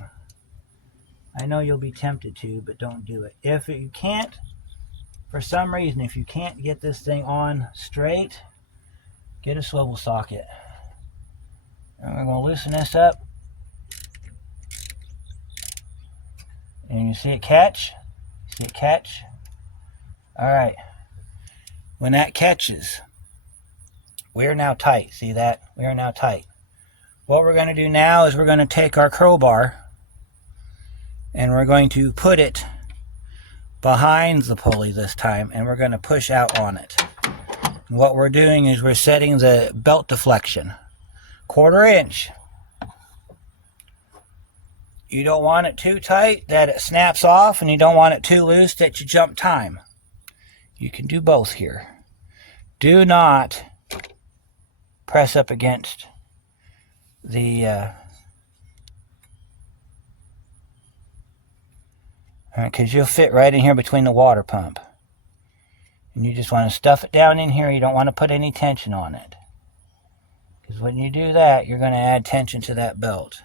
I know you'll be tempted to, but don't do it. If you can't, for some reason, if you can't get this thing on straight, get a swivel socket. And we're going to loosen this up. And you see it catch? See it catch? All right. When that catches, we are now tight. See that? We are now tight. What we're going to do now is we're going to take our crowbar and we're going to put it behind the pulley this time, and we're going to push out on it. And what we're doing is we're setting the belt deflection 1/4 inch. You don't want it too tight that it snaps off, and you don't want it too loose that you jump time. You can do both here. Do not press up against the because you'll fit right in here between the water pump. And you just want to stuff it down in here. You don't want to put any tension on it, because when you do that, you're going to add tension to that belt.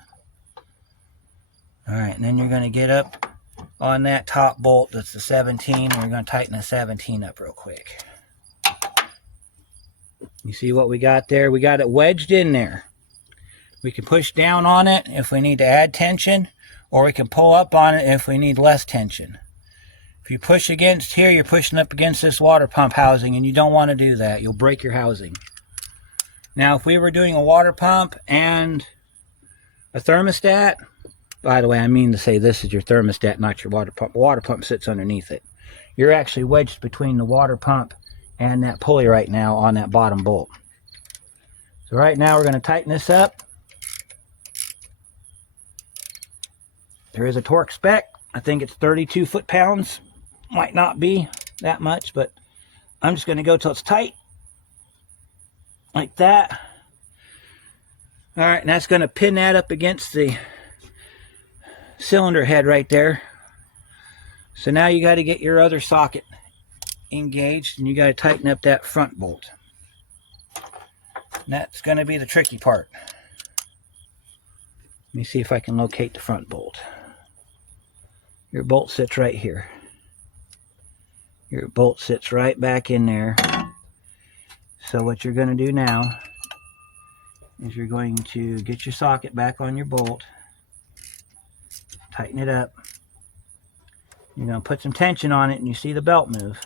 Alright, and then you're going to get up on that top bolt that's the 17, and we're going to tighten the 17 up real quick. You see what we got there? We got it wedged in there. We can push down on it if we need to add tension, or we can pull up on it if we need less tension. If you push against here, you're pushing up against this water pump housing, and you don't want to do that. You'll break your housing. Now, if we were doing a water pump and a thermostat, by the way, I mean to say this is your thermostat, not your water pump. The water pump sits underneath it. You're actually wedged between the water pump and that pulley right now on that bottom bolt. So right now we're going to tighten this up. There is a torque spec. I think it's 32 foot-pounds. Might not be that much, but I'm just going to go till it's tight. Like that. All right, and that's going to pin that up against the cylinder head right there. So now you got to get your other socket engaged, and you got to tighten up that front bolt. And that's going to be the tricky part. Let me see if I can locate the front bolt. Your bolt sits right here. Your bolt sits right back in there. So what you're going to do now is you're going to get your socket back on your bolt, tighten it up. You're going to put some tension on it, and you see the belt move.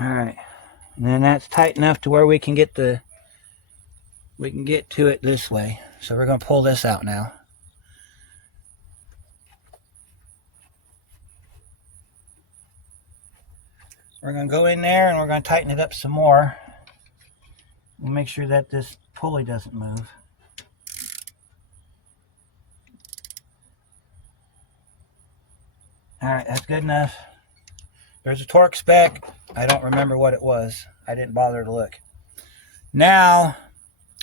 All right, and then that's tight enough to where we can get to it this way. So we're going to pull this out now. We're going to go in there and we're going to tighten it up some more. We'll make sure that this pulley doesn't move. Alright, that's good enough. There's a torque spec. I don't remember what it was. I didn't bother to look. Now,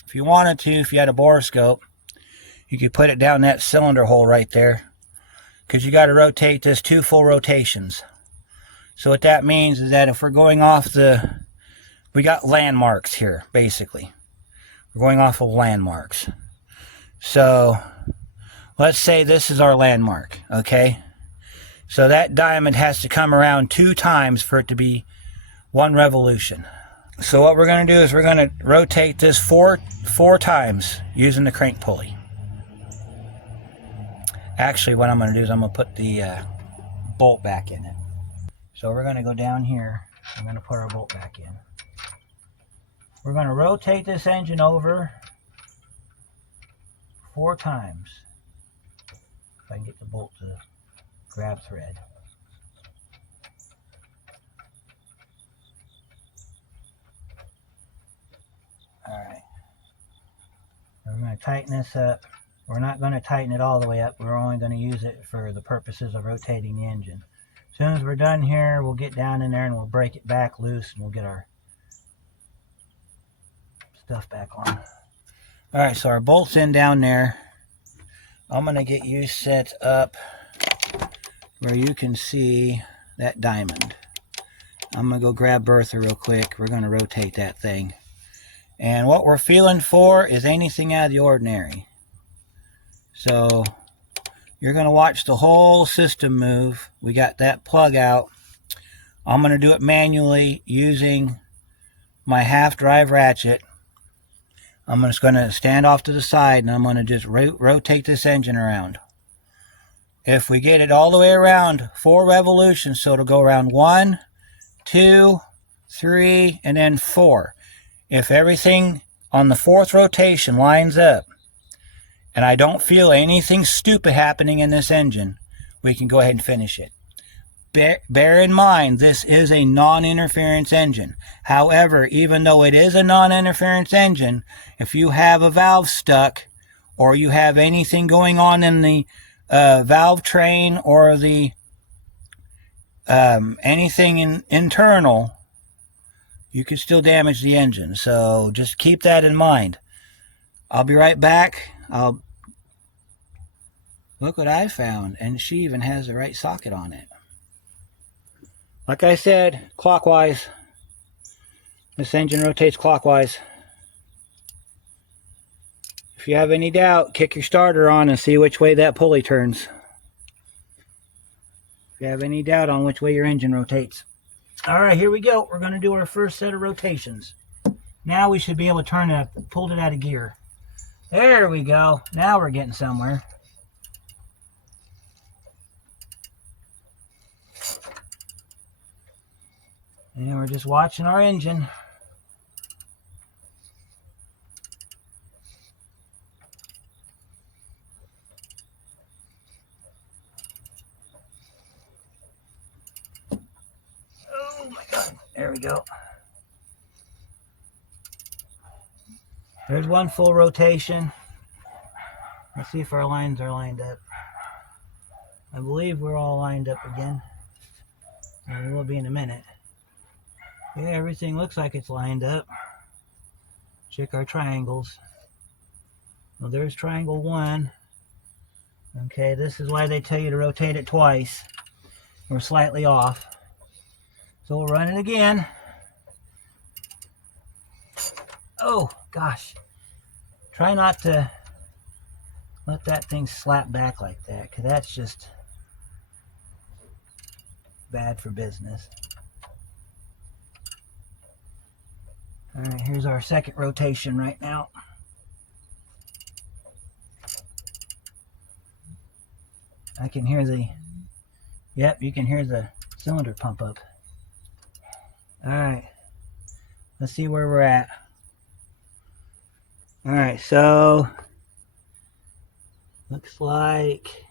if you wanted to, if you had a borescope, you could put it down that cylinder hole right there, because you got to rotate this 2 full rotations. So what that means is that if we're going off we got landmarks here, basically. We're going off of landmarks. So let's say this is our landmark, okay? So that diamond has to come around 2 times for it to be 1 revolution. So what we're going to do is we're going to rotate this four times using the crank pulley. Actually, what I'm going to do is I'm going to put the bolt back in it. So we're going to go down here. I'm going to put our bolt back in. We're going to rotate this engine over 4 times. If I can get the bolt to grab thread. Alright. We're going to tighten this up. We're not going to tighten it all the way up. We're only going to use it for the purposes of rotating the engine. As soon as we're done here, we'll get down in there and we'll break it back loose and we'll get our stuff back on. Alright, so our bolt's in down there. I'm going to get you set up where you can see that diamond. I'm going to go grab Bertha real quick. We're going to rotate that thing. And what we're feeling for is anything out of the ordinary. So you're going to watch the whole system move. We got that plug out. I'm going to do it manually using my half drive ratchet. I'm just going to stand off to the side and I'm going to just rotate this engine around. If we get it all the way around 4 revolutions, so it'll go around 1, 2, 3, and then 4. If everything on the 4th rotation lines up and I don't feel anything stupid happening in this engine, we can go ahead and finish it. Bear in mind, this is a non-interference engine. However, even though it is a non-interference engine, if you have a valve stuck or you have anything going on in the valve train or the anything internal, you could still damage the engine. So just keep that in mind. I'll be right back. Look what I found, and she even has the right socket on it. Like I said, clockwise. This engine rotates clockwise. If you have any doubt, kick your starter on and see which way that pulley turns. If you have any doubt on which way your engine rotates. Alright, here we go. We're going to do our first set of rotations. Now we should be able to turn it up, pulled it out of gear. There we go. Now we're getting somewhere. And we're just watching our engine. Oh my God. There we go. There's 1 full rotation. Let's see if our lines are lined up. I believe we're all lined up again. And we will be in a minute. Yeah, everything looks like it's lined up. Check our triangles. Well, there's triangle 1. Okay, this is why they tell you to rotate it twice. We're slightly off. So we'll run it again. Oh, gosh. Try not to let that thing slap back like that, because that's just bad for business. Alright, here's our second rotation right now. I can hear yep, you can hear the cylinder pump up. Alright, let's see where we're at. Alright, so looks like,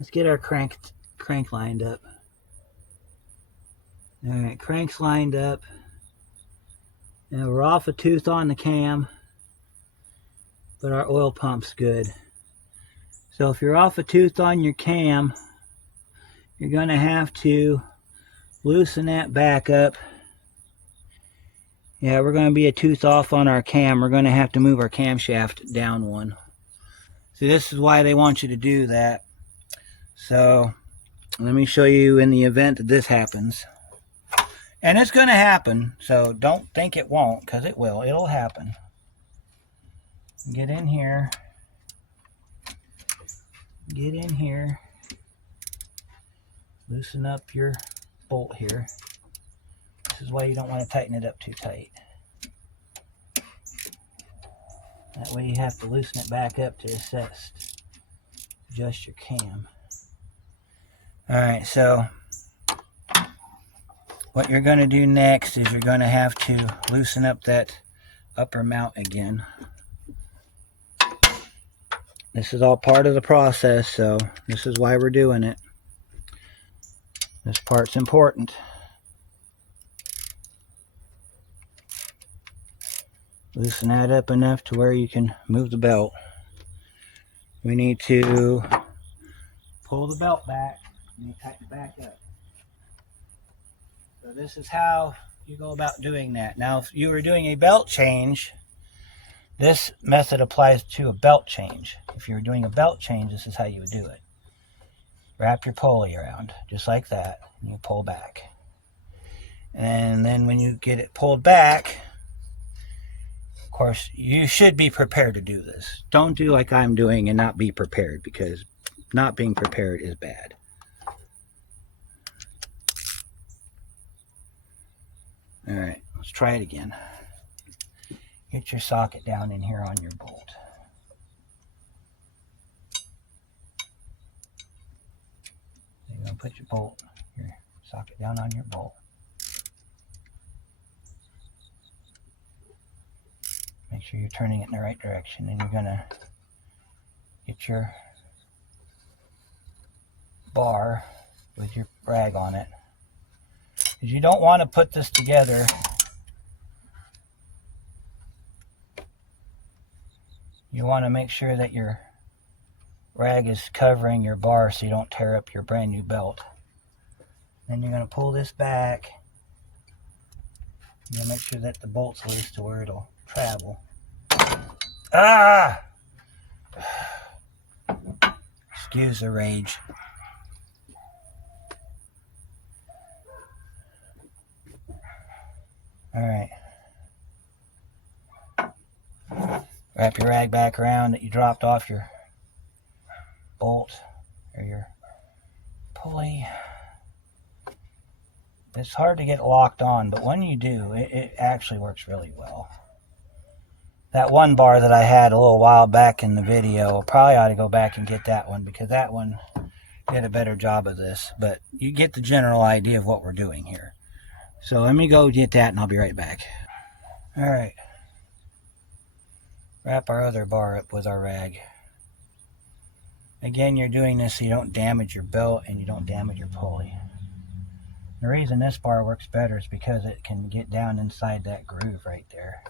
let's get our crank lined up. Alright, crank's lined up. Now we're off a tooth on the cam, but our oil pump's good. So if you're off a tooth on your cam you're going to have to loosen that back up. Yeah, we're going to be a tooth off on our cam. We're going to have to move our camshaft down one. See, this is why they want you to do that. So let me show you in the event that this happens. And it's going to happen, so don't think it won't, because it will. It'll happen. Get in here. Get in here. Loosen up your bolt here. This is why you don't want to tighten it up too tight. That way you have to loosen it back up to adjust your cam. Alright, so what you're going to do next is you're going to have to loosen up that upper mount again. This is all part of the process, so this is why we're doing it. This part's important. Loosen that up enough to where you can move the belt. We need to pull the belt back and you tighten it back up. So this is how you go about doing that. Now, if you were doing a belt change, this method applies to a belt change. If you were doing a belt change, this is how you would do it. Wrap your pulley around, just like that, and you pull back. And then when you get it pulled back, of course, you should be prepared to do this. Don't do like I'm doing and not be prepared, because not being prepared is bad. All right, let's try it again. Get your socket down in here on your bolt. You're going to put your bolt, your socket down on your bolt. Make sure you're turning it in the right direction, and you're going to get your bar with your rag on it. Because you don't want to put this together you want to make sure that your rag is covering your bar so you don't tear up your brand new belt. Then you're going to pull this back. You're going to make sure that the bolt's loose to where it'll travel. Ah! Excuse the rage. Alright. Wrap your rag back around that you dropped off your bolt or your pulley. It's hard to get locked on, but when you do, it actually works really well. That one bar that I had a little while back in the video, probably ought to go back and get that one, because that one did a better job of this. But you get the general idea of what we're doing here. So let me go get that and I'll be right back. Alright. Wrap our other bar up with our rag. Again, you're doing this so you don't damage your belt and you don't damage your pulley. The reason this bar works better is because it can get down inside that groove right there.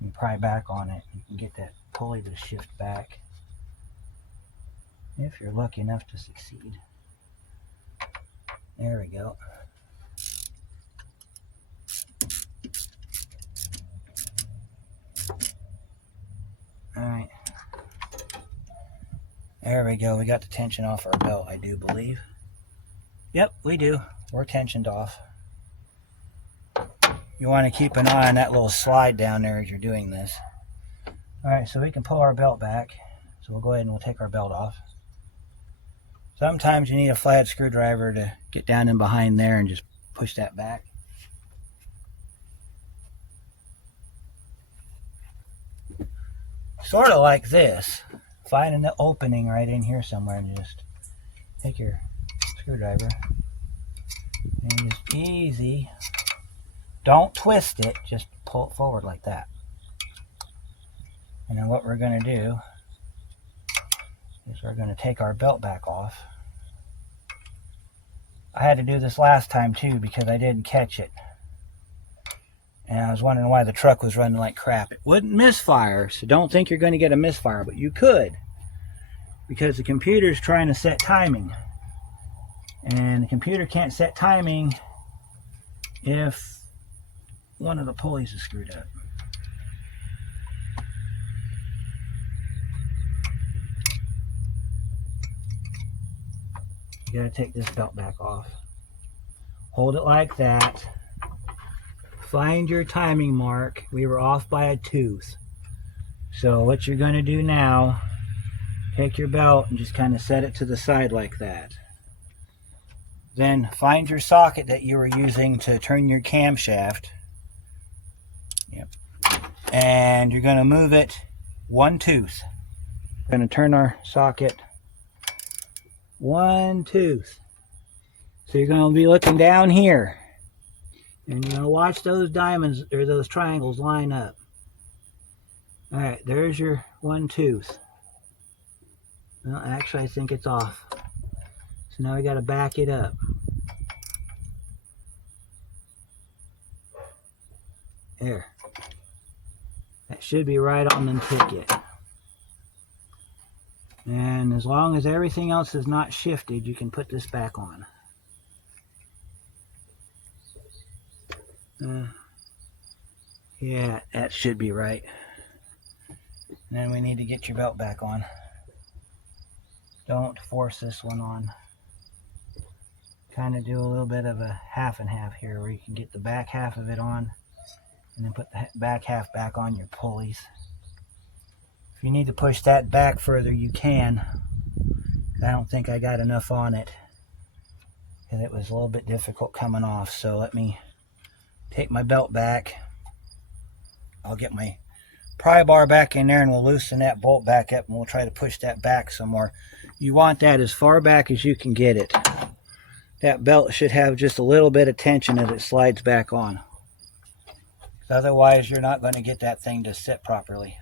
You pry back on it, you can get that pulley to shift back if you're lucky enough to succeed. There we go. Alright. There we go. We got the tension off our belt, I do believe. Yep, we do. We're tensioned off. You want to keep an eye on that little slide down there as you're doing this. Alright, so we can pull our belt back. So we'll go ahead and we'll take our belt off. Sometimes you need a flat screwdriver to get down in behind there and just push that back. Sort of like this. Find an opening right in here somewhere and just take your screwdriver and just easy. Don't twist it, just pull it forward like that. And then what we're going to do is we're going to take our belt back off. I had to do this last time too because I didn't catch it. And I was wondering why the truck was running like crap. It wouldn't misfire, so don't think you're going to get a misfire, but you could. Because the computer's trying to set timing. And the computer can't set timing if one of the pulleys is screwed up. You gotta take this belt back off. Hold it like that. Find your timing mark. We were off by a tooth. So what you're gonna do now, take your belt and just kind of set it to the side like that. Then find your socket that you were using to turn your camshaft. Yep. And you're going to move it one tooth. We're going to turn our socket one tooth. So you're going to be looking down here. And you're going to watch those diamonds or those triangles line up. Alright, there's your one tooth. Well, actually I think it's off. So now we got to back it up. There. That should be right on the ticket. And as long as everything else is not shifted, you can put this back on. Yeah, that should be right. And then we need to get your belt back on. Don't force this one on. Kind of do a little bit of a half and half here where you can get the back half of it on and then put the back half back on your pulleys. If you need to push that back further, you can. I don't think I got enough on it and it was a little bit difficult coming off. So let me take my belt back. I'll get my pry bar back in there and we'll loosen that bolt back up and we'll try to push that back some more. You want that as far back as you can get it. That belt should have just a little bit of tension as it slides back on. Otherwise, you're not going to get that thing to sit properly.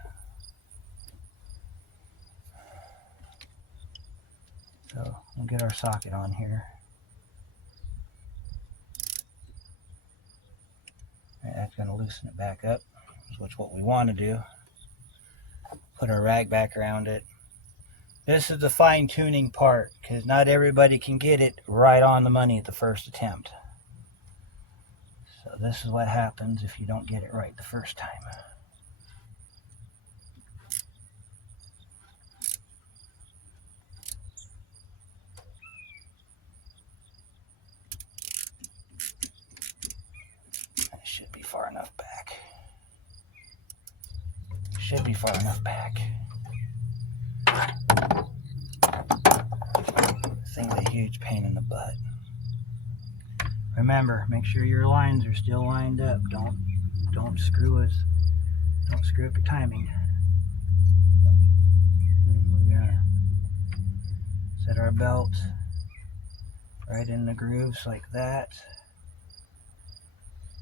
So we'll get our socket on here. That's going to loosen it back up, which is what we want to do. Put our rag back around it. This is the fine-tuning part, because not everybody can get it right on the money at the first attempt. So this is what happens if you don't get it right the first time. That should be far enough back. Should be far enough back. This thing's a huge pain in the butt. Remember, make sure your lines are still lined up. Don't screw up your timing. And we're gonna set our belt right in the grooves like that.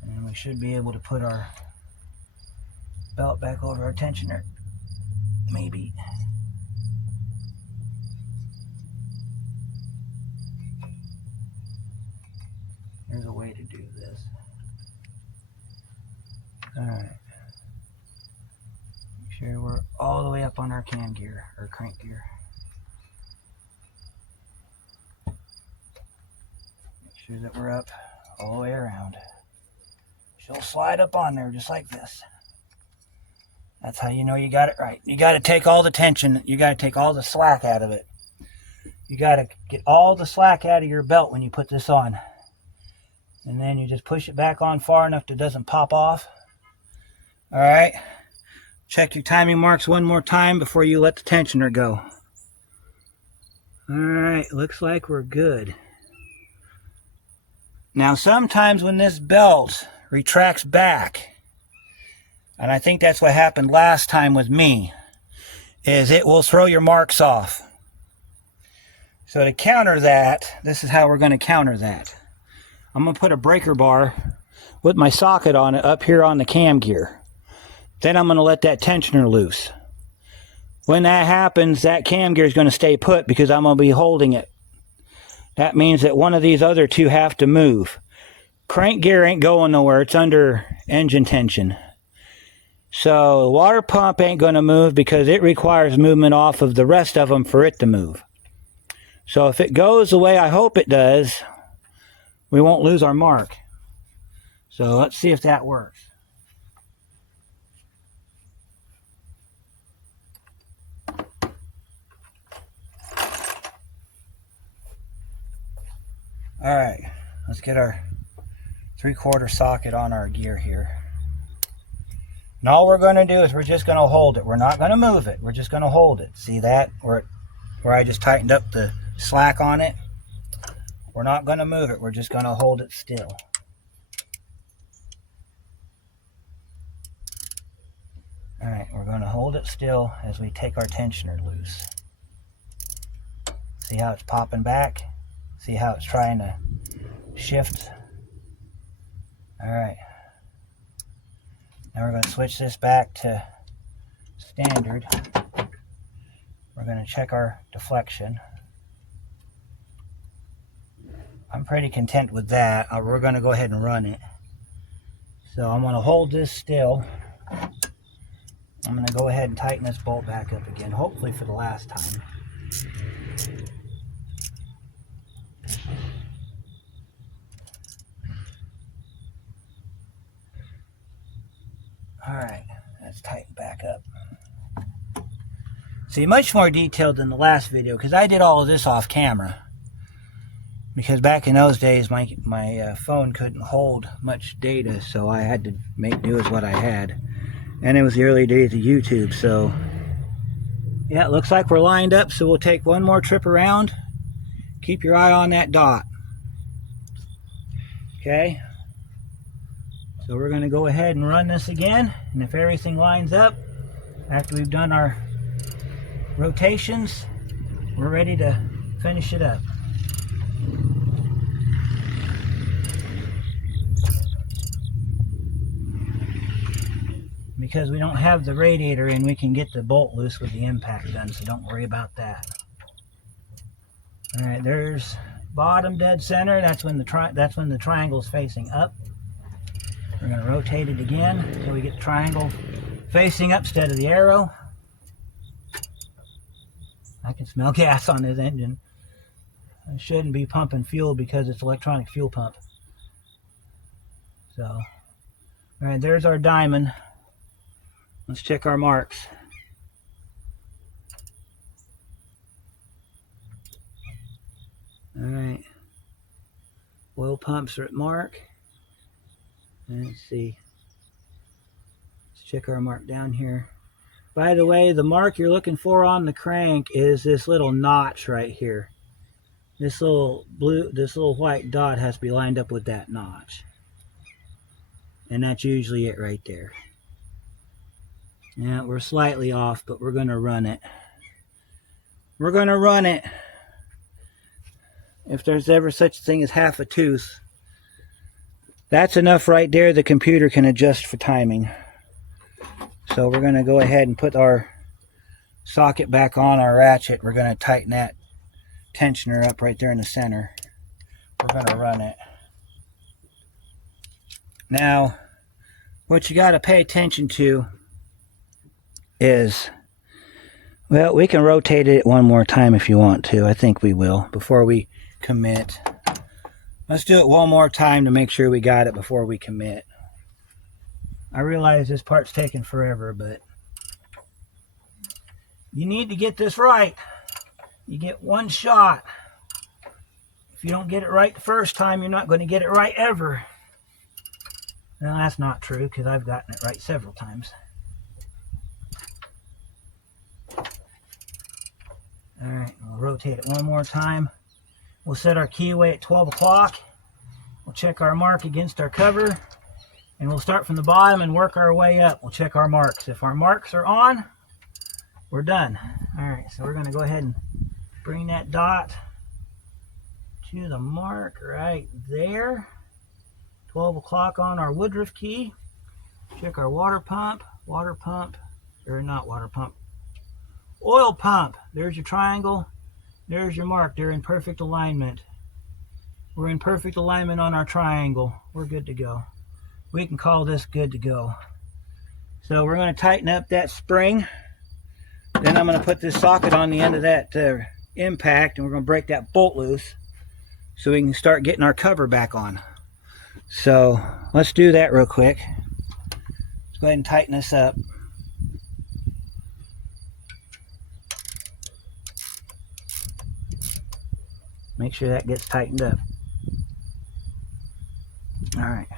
And we should be able to put our belt back over our tensioner. Maybe. There's a way to do this. Alright. Make sure we're all the way up on our cam gear, or crank gear. Make sure that we're up all the way around. She'll slide up on there just like this. That's how you know you got it right. You got to take all the tension. You got to take all the slack out of it. You got to get all the slack out of your belt when you put this on. And then you just push it back on far enough that it doesn't pop off. Alright. Check your timing marks one more time before you let the tensioner go. Alright, looks like we're good. Now sometimes when this belt retracts back, and I think that's what happened last time with me, is it will throw your marks off. So to counter that, this is how we're going to counter that. I'm going to put a breaker bar with my socket on it up here on the cam gear. Then I'm going to let that tensioner loose. When that happens, that cam gear is going to stay put because I'm going to be holding it. That means that one of these other two have to move. Crank gear ain't going nowhere. It's under engine tension. So the water pump ain't going to move because it requires movement off of the rest of them for it to move. So if it goes the way I hope it does, we won't lose our mark. So let's see if that works. All right, let's get our 3/4 socket on our gear here. And all we're going to do is we're just going to hold it. We're not going to move it. We're just going to hold it. See that? Where I just tightened up the slack on it? We're not going to move it. We're just going to hold it still. All right, we're going to hold it still as we take our tensioner loose. See how it's popping back? See how it's trying to shift? All right. Now we're going to switch this back to standard. We're going to check our deflection. I'm pretty content with that. We're going to go ahead and run it. So I'm going to hold this still. I'm going to go ahead and tighten this bolt back up again, hopefully for the last time. All right, let's tighten back up. See, much more detailed than the last video because I did all of this off camera. Because back in those days, my phone couldn't hold much data, so I had to make do with what I had. And it was the early days of YouTube, so yeah, it looks like we're lined up, so we'll take one more trip around. Keep your eye on that dot. Okay? So we're going to go ahead and run this again, and if everything lines up, after we've done our rotations, we're ready to finish it up. Because we don't have the radiator in, we can get the bolt loose with the impact gun, so don't worry about that. All right, there's bottom dead center. That's when the triangle's facing up. We're going to rotate it again until we get the triangle facing up instead of the arrow. I can smell gas on this engine. I shouldn't be pumping fuel because it's electronic fuel pump. So, all right, there's our diamond. Let's check our marks. All right, oil pumps are at mark. Let's see. Let's check our mark down here. By the way, the mark you're looking for on the crank is this little notch right here. This little white dot has to be lined up with that notch. And that's usually it right there. Yeah, we're slightly off, but we're going to run it. We're going to run it. If there's ever such a thing as half a tooth, that's enough right there. The computer can adjust for timing. So we're going to go ahead and put our socket back on our ratchet. We're going to tighten that tensioner up right there in the center. We're going to run it. Now, what you got to pay attention to is, well, we can rotate it one more time if you want to. I think we will before we commit. Let's do it one more time to make sure we got it before we commit. I realize this part's taking forever, but you need to get this right. You get one shot. If you don't get it right the first time, you're not going to get it right ever. Well, that's not true because I've gotten it right several times. All right, we'll rotate it one more time. We'll set our key away at 12 o'clock. We'll check our mark against our cover. And we'll start from the bottom and work our way up. We'll check our marks. If our marks are on, we're done. All right, so we're going to go ahead and bring that dot to the mark right there. 12 o'clock on our Woodruff key. Check our water pump, or not water pump, oil pump. There's your triangle. There's your mark. They're in perfect alignment. We're in perfect alignment on our triangle. We're good to go. We can call this good to go. So we're going to tighten up that spring. Then I'm going to put this socket on the end of that impact, and we're going to break that bolt loose so we can start getting our cover back on. So let's do that real quick. Let's go ahead and tighten this up. Make sure that gets tightened up. Alright.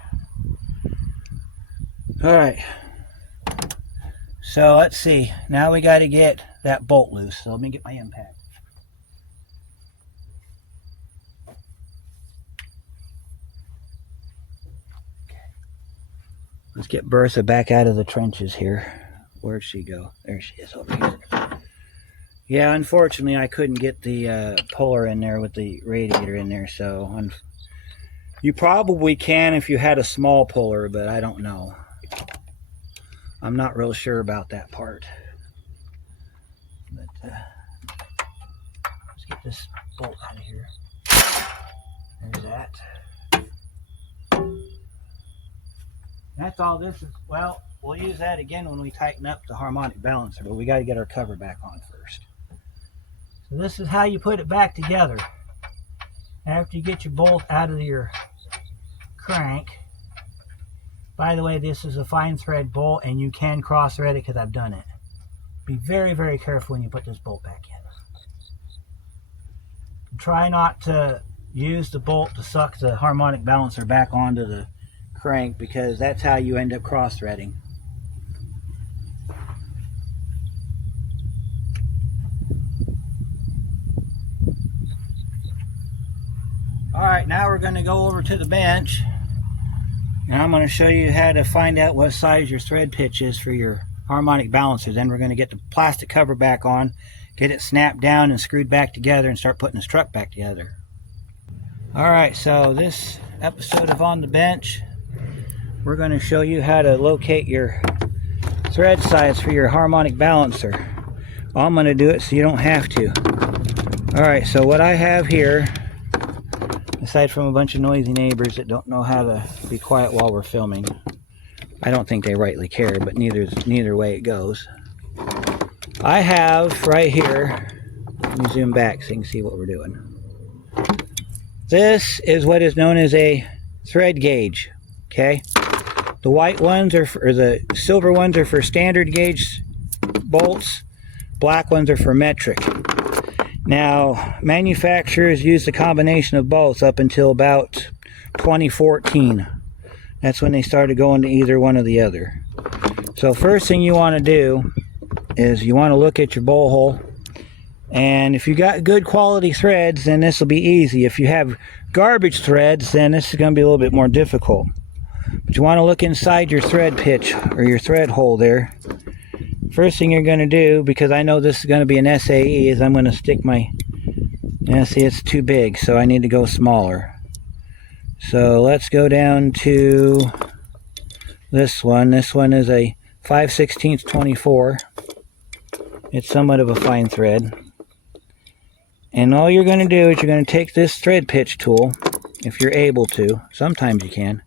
Alright. So let's see. Now we got to get that bolt loose. So let me get my impact. Let's get Bertha back out of the trenches here. Where'd she go? There she is, over here. Yeah, unfortunately I couldn't get the puller in there with the radiator in there, so you probably can if you had a small puller, but I don't know. I'm not real sure about that part. But let's get this bolt out of here. There's that. That's all this is. Well, we'll use that again when we tighten up the harmonic balancer, but we got to get our cover back on first. So this is how you put it back together. After you get your bolt out of your crank. By the way, this is a fine thread bolt, and you can cross thread it because I've done it. Be very, very careful when you put this bolt back in. Try not to use the bolt to suck the harmonic balancer back onto the crank, because that's how you end up cross threading. Alright, now we're going to go over to the bench, and I'm going to show you how to find out what size your thread pitch is for your harmonic balancer. Then we're going to get the plastic cover back on, get it snapped down and screwed back together, and start putting this truck back together. Alright, so this episode of On the Bench, we're going to show you how to locate your thread size for your harmonic balancer. Well, I'm going to do it so you don't have to. Alright, so what I have here, aside from a bunch of noisy neighbors that don't know how to be quiet while we're filming, I don't think they rightly care, but neither way it goes. I have right here, let me zoom back so you can see what we're doing. This is what is known as a thread gauge, okay? The white ones or the silver ones are for standard gauge bolts. Black ones are for metric. Now, manufacturers used a combination of both up until about 2014. That's when they started going to either one or the other. So first thing you want to do is you want to look at your bowl hole. And if you got good quality threads, then this will be easy. If you have garbage threads, then this is going to be a little bit more difficult. But you want to look inside your thread pitch or your thread hole there. First thing you're going to do, because I know this is going to be an SAE, is I'm going to stick my, see, it's too big, so I need to go smaller. So let's go down to this one. This one is a 5/16 24. It's somewhat of a fine thread. And all you're going to do is you're going to take this thread pitch tool, if you're able to. Sometimes you can.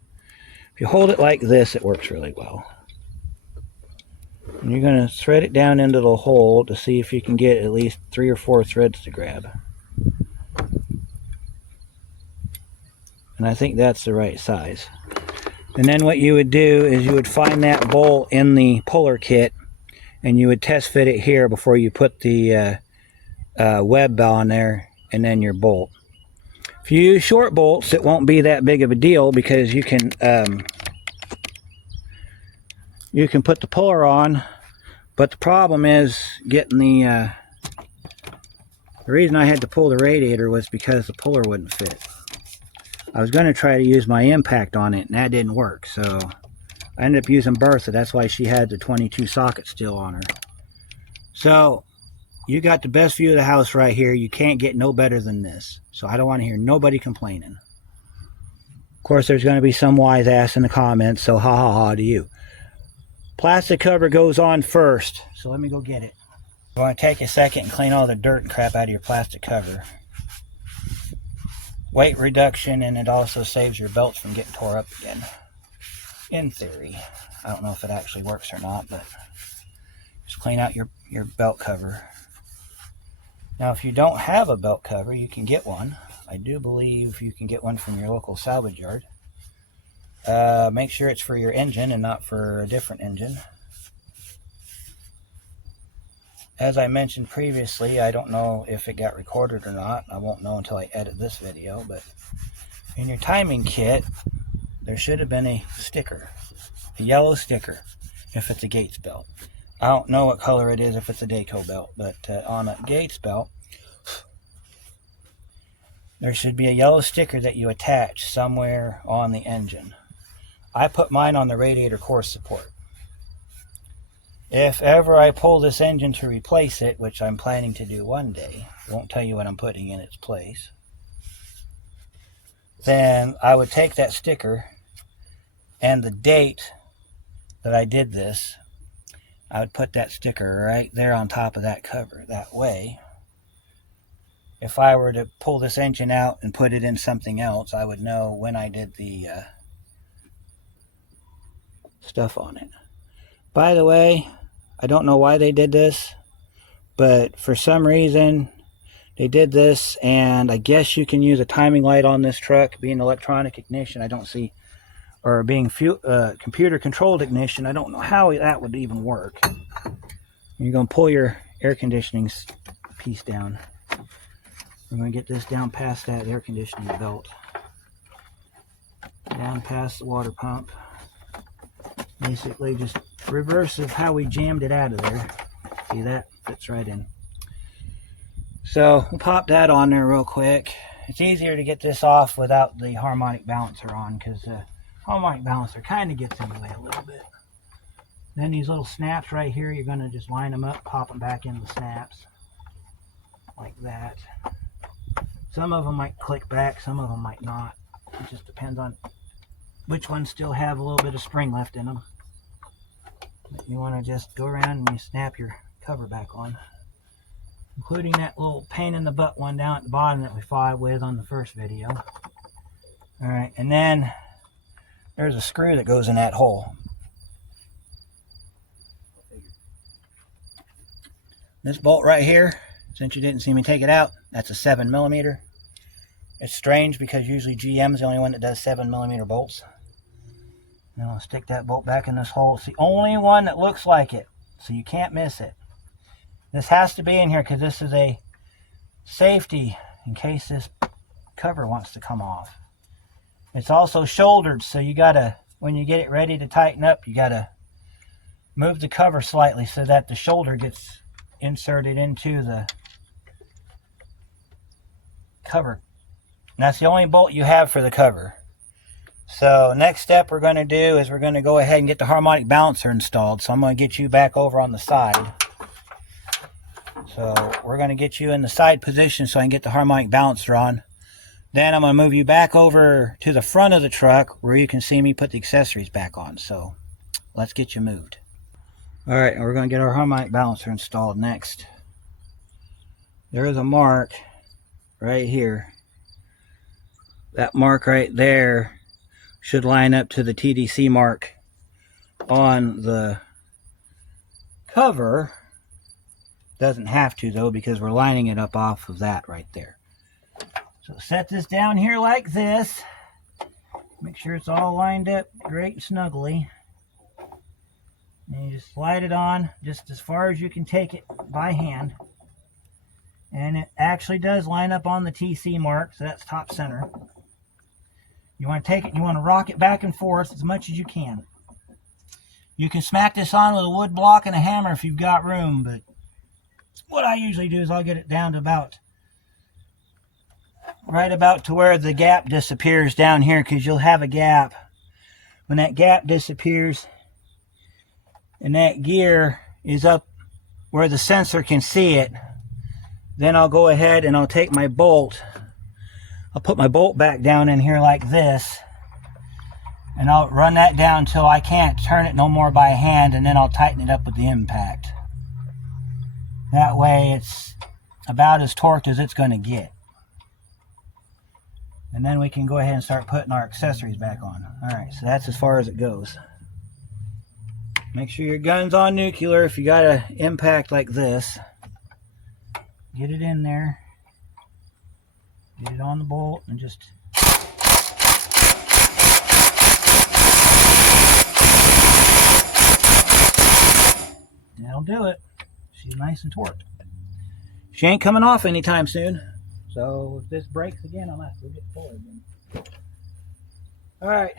If you hold it like this, it works really well. And you're going to thread it down into the hole to see if you can get at least 3 or 4 threads to grab. And I think that's the right size. And then what you would do is you would find that bolt in the puller kit, and you would test fit it here before you put the web on there, and then your bolt. If you use short bolts, it won't be that big of a deal, because you can put the puller on, but the problem is getting the reason I had to pull the radiator was because the puller wouldn't fit. I was going to try to use my impact on it, and that didn't work, so I ended up using Bertha. That's why she had the 22 socket still on her. So you got the best view of the house right here. You can't get no better than this. So I don't want to hear nobody complaining. Of course, there's going to be some wise ass in the comments, so ha ha ha to you. Plastic cover goes on first, so let me go get it. You want to take a second and clean all the dirt and crap out of your plastic cover. Weight reduction, and it also saves your belts from getting tore up again. In theory. I don't know if it actually works or not, but just clean out your belt cover. Now, if you don't have a belt cover, you can get one. I do believe you can get one from your local salvage yard. Make sure it's for your engine and not for a different engine. As I mentioned previously, I don't know if it got recorded or not. I won't know until I edit this video, but in your timing kit, there should have been a sticker, a yellow sticker, if it's a Gates belt. I don't know what color it is if it's a Dayco belt, but on a Gates belt, there should be a yellow sticker that you attach somewhere on the engine. I put mine on the radiator core support. If ever I pull this engine to replace it, which I'm planning to do one day, I won't tell you what I'm putting in its place, then I would take that sticker and the date that I did this, I would put that sticker right there on top of that cover. That way, if I were to pull this engine out and put it in something else, I would know when I did the stuff on it. By the way, I don't know why they did this, but for some reason they did this, and I guess you can use a timing light on this truck. Being electronic ignition, I don't see, or being computer controlled ignition, I don't know how that would even work. You're going to pull your air conditioning piece down. We're going to get this down past that air conditioning belt, down past the water pump. Basically just reverse of how we jammed it out of there. See, that fits right in. So we'll pop that on there real quick. It's easier to get this off without the harmonic balancer on, because the harmonic balancer kind of gets in the way a little bit. Then these little snaps right here, you're going to just line them up, pop them back in the snaps like that. Some of them might click back, some of them might not. It just depends on which ones still have a little bit of spring left in them. But you want to just go around and you snap your cover back on, including that little pain in the butt one down at the bottom that we fought with on the first video. Alright, and then there's a screw that goes in that hole. This bolt right here, since you didn't see me take it out, that's a 7mm. It's strange because usually GM is the only one that does 7mm bolts. Now I'll stick that bolt back in this hole. It's the only one that looks like it, so you can't miss it. This has to be in here because this is a safety in case this cover wants to come off. It's also shouldered, so you gotta, when you get it ready to tighten up, you gotta move the cover slightly so that the shoulder gets inserted into the cover. And that's the only bolt you have for the cover. So next step we're going to do is we're going to go ahead and get the harmonic balancer installed. So I'm going to get you back over on the side. So we're going to get you in the side position so I can get the harmonic balancer on. Then I'm going to move you back over to the front of the truck where you can see me put the accessories back on. So let's get you moved. Alright, and we're going to get our harmonic balancer installed next. There is a mark right here. That mark right there should line up to the TDC mark on the cover. Doesn't have to though, because we're lining it up off of that right there. So set this down here like this. Make sure it's all lined up great and snugly. And you just slide it on just as far as you can take it by hand. And it actually does line up on the TC mark, so that's top center. You want to take it and you want to rock it back and forth as much as you can. You can smack this on with a wood block and a hammer if you've got room, but what I usually do is I'll get it down to about, right about to where the gap disappears down here, because you'll have a gap. When that gap disappears and that gear is up where the sensor can see it, then I'll go ahead and I'll take my bolt. I'll put my bolt back down in here like this, and I'll run that down until I can't turn it no more by hand, and then I'll tighten it up with the impact. That way it's about as torqued as it's going to get. And then we can go ahead and start putting our accessories back on. Alright, so that's as far as it goes. Make sure your gun's on nuclear if you got an impact like this. get it in there, get it on the bolt, and just that'll do it. She's nice and torqued. She ain't coming off anytime soon. So if this breaks again, I'll have to get full again. Alright.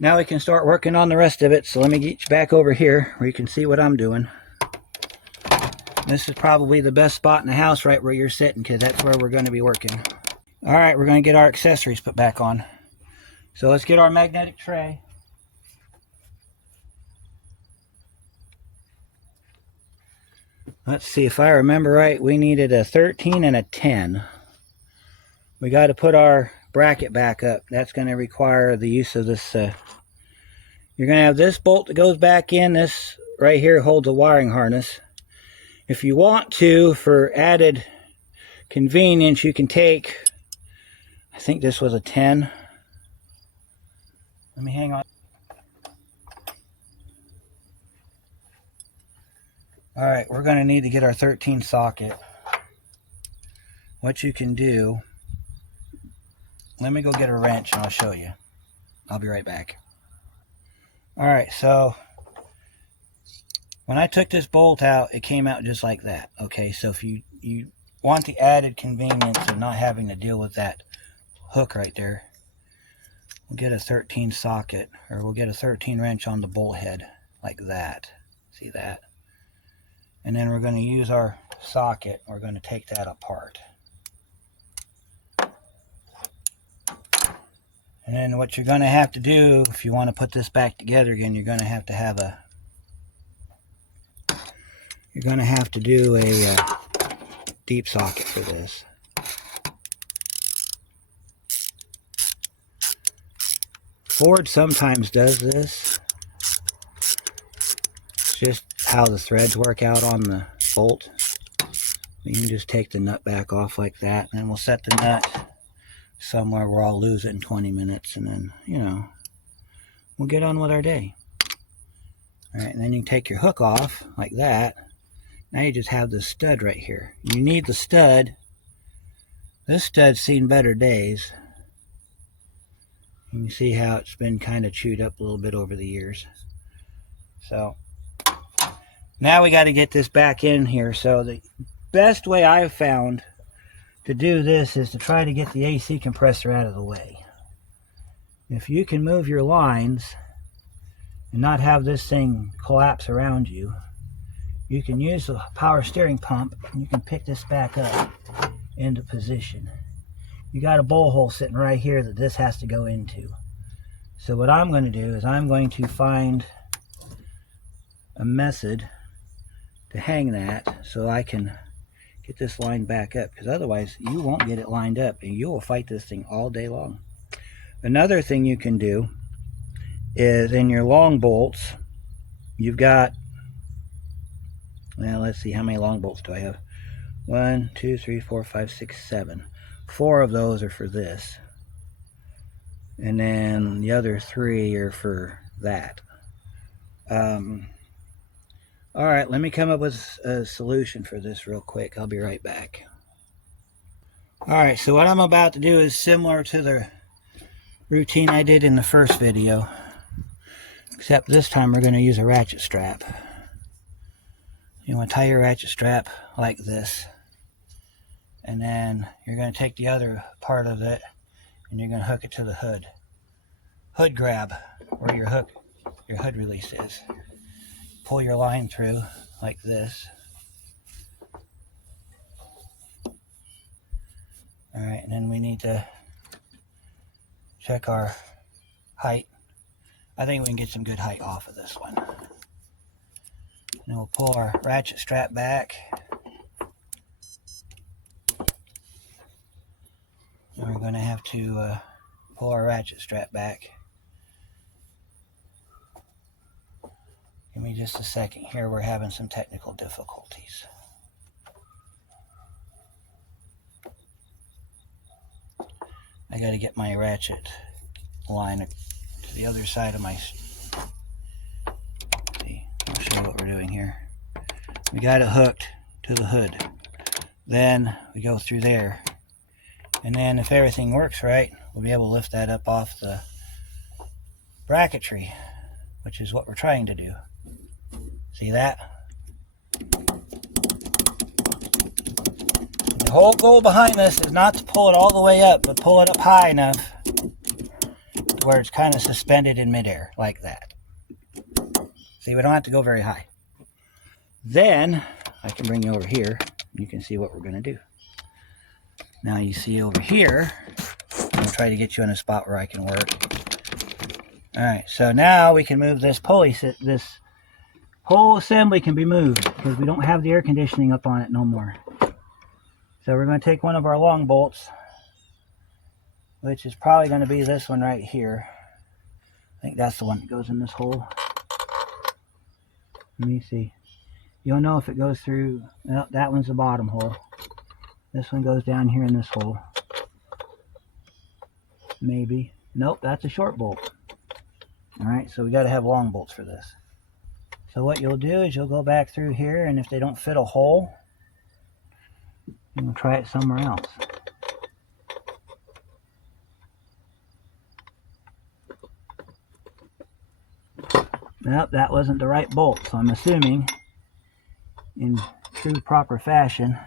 Now we can start working on the rest of it. So let me get you back over here where you can see what I'm doing. This is probably the best spot in the house, right where you're sitting, because that's where we're going to be working. Alright, we're going to get our accessories put back on. So let's get our magnetic tray. Let's see, if I remember right, we needed a 13 and a 10. We got to put our bracket back up. That's going to require the use of this. You're going to have this bolt that goes back in. This right here holds a wiring harness. If you want to, for added convenience, you can take, I think this was a 10. Let me hang on. Alright, we're going to need to get our 13 socket. What you can do, let me go get a wrench and I'll show you. I'll be right back. Alright, so when I took this bolt out, it came out just like that. Okay, so if you want the added convenience of not having to deal with that hook right there, we'll get a 13 socket, or we'll get a 13 wrench on the bolt head like that. See that? And then we're going to use our socket. We're going to take that apart. And then what you're going to have to do, if you want to put this back together again, you're going to have to do a deep socket for this. Ford sometimes does this. It's just how the threads work out on the bolt. You can just take the nut back off like that, and then we'll set the nut somewhere where I'll lose it in 20 minutes, and then, you know, we'll get on with our day. Alright, and then you can take your hook off like that. Now you just have this stud right here. You need the stud. This stud's seen better days. You can see how it's been kind of chewed up a little bit over the years. So now we got to get this back in here. So the best way I've found to do this is to try to get the AC compressor out of the way. If you can move your lines and not have this thing collapse around you, you can use the power steering pump and you can pick this back up into position. You got a bowl hole sitting right here that this has to go into. So what I'm going to do is I'm going to find a method to hang that so I can get this lined back up, because otherwise you won't get it lined up and you will fight this thing all day long. Another thing you can do is in your long bolts, you've got, well, let's see, how many long bolts do I have? 1, 2, 3, 4, 5, 6, 7. 4 of those are for this, and then the other 3 are for that. Alright, let me come up with a solution for this real quick. I'll be right back. Alright, so what I'm about to do is similar to the routine I did in the first video, except this time we're going to use a ratchet strap. You want to tie your ratchet strap like this, and then you're going to take the other part of it and you're going to hook it to the hood grab where your hood release is. Pull your line through like this. Alright, and then we need to check our height. I think we can get some good height off of this one. Then we'll pull our ratchet strap back. And we're going to have to pull our ratchet strap back. Give me just a second here. We're having some technical difficulties. I got to get my ratchet line to the other side of my... See, I'll show you what we're doing here. We got it hooked to the hood. Then we go through there. And then if everything works right, we'll be able to lift that up off the bracketry, which is what we're trying to do. See that? The whole goal behind this is not to pull it all the way up, but pull it up high enough to where it's kind of suspended in midair, like that. See, we don't have to go very high. Then, I can bring you over here, and you can see what we're going to do. Now you see over here, I'll try to get you in a spot where I can work. Alright, so now we can move this pulley, this whole assembly can be moved because we don't have the air conditioning up on it no more. So we're going to take one of our long bolts, which is probably going to be this one right here. I think that's the one that goes in this hole. Let me see. You'll know if it goes through, well, that one's the bottom hole. This one goes down here in this hole. Maybe. Nope, that's a short bolt. Alright, so we got to have long bolts for this. So what you'll do is you'll go back through here, and if they don't fit a hole, you'll try it somewhere else. Nope, that wasn't the right bolt, so I'm assuming in true proper fashion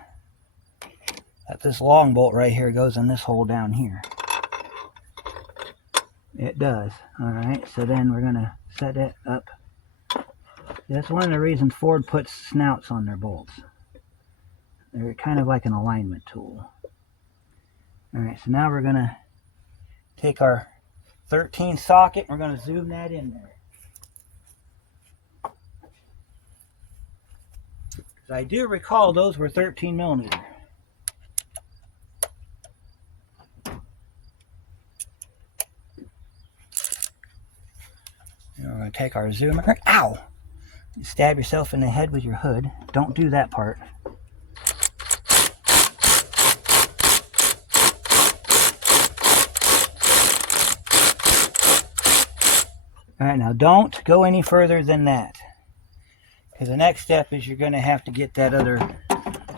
that this long bolt right here goes in this hole down here. It does. Alright, so then we're going to set it up. That's one of the reasons Ford puts snouts on their bolts. They're kind of like an alignment tool. Alright, so now we're going to take our 13 socket and we're going to zoom that in there. I do recall those were 13 millimeter. And we're going to take our zoomer. Ow! You stab yourself in the head with your hood. Don't do that part. Alright, now don't go any further than that. Because the next step is you're going to have to get that other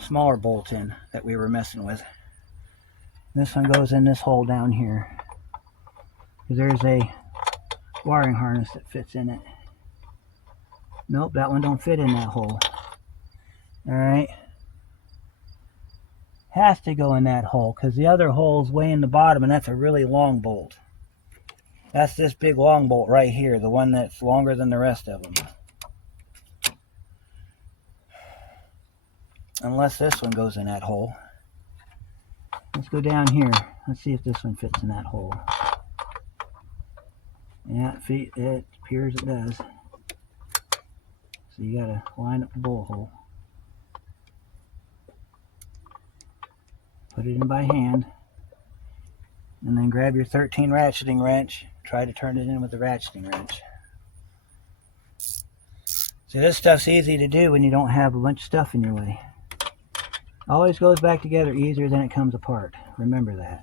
smaller bolt in that we were messing with. This one goes in this hole down here. There's a wiring harness that fits in it. Nope, that one don't fit in that hole. Alright. Has to go in that hole because the other hole is way in the bottom, and that's a really long bolt. That's this big long bolt right here, the one that's longer than the rest of them. Unless this one goes in that hole. Let's go down here. Let's see if this one fits in that hole. Yeah, it appears it does. So you gotta line up the bolt hole. Put it in by hand. And then grab your 13 ratcheting wrench. Try to turn it in with the ratcheting wrench. See, this stuff's easy to do when you don't have a bunch of stuff in your way. Always goes back together easier than it comes apart. Remember that.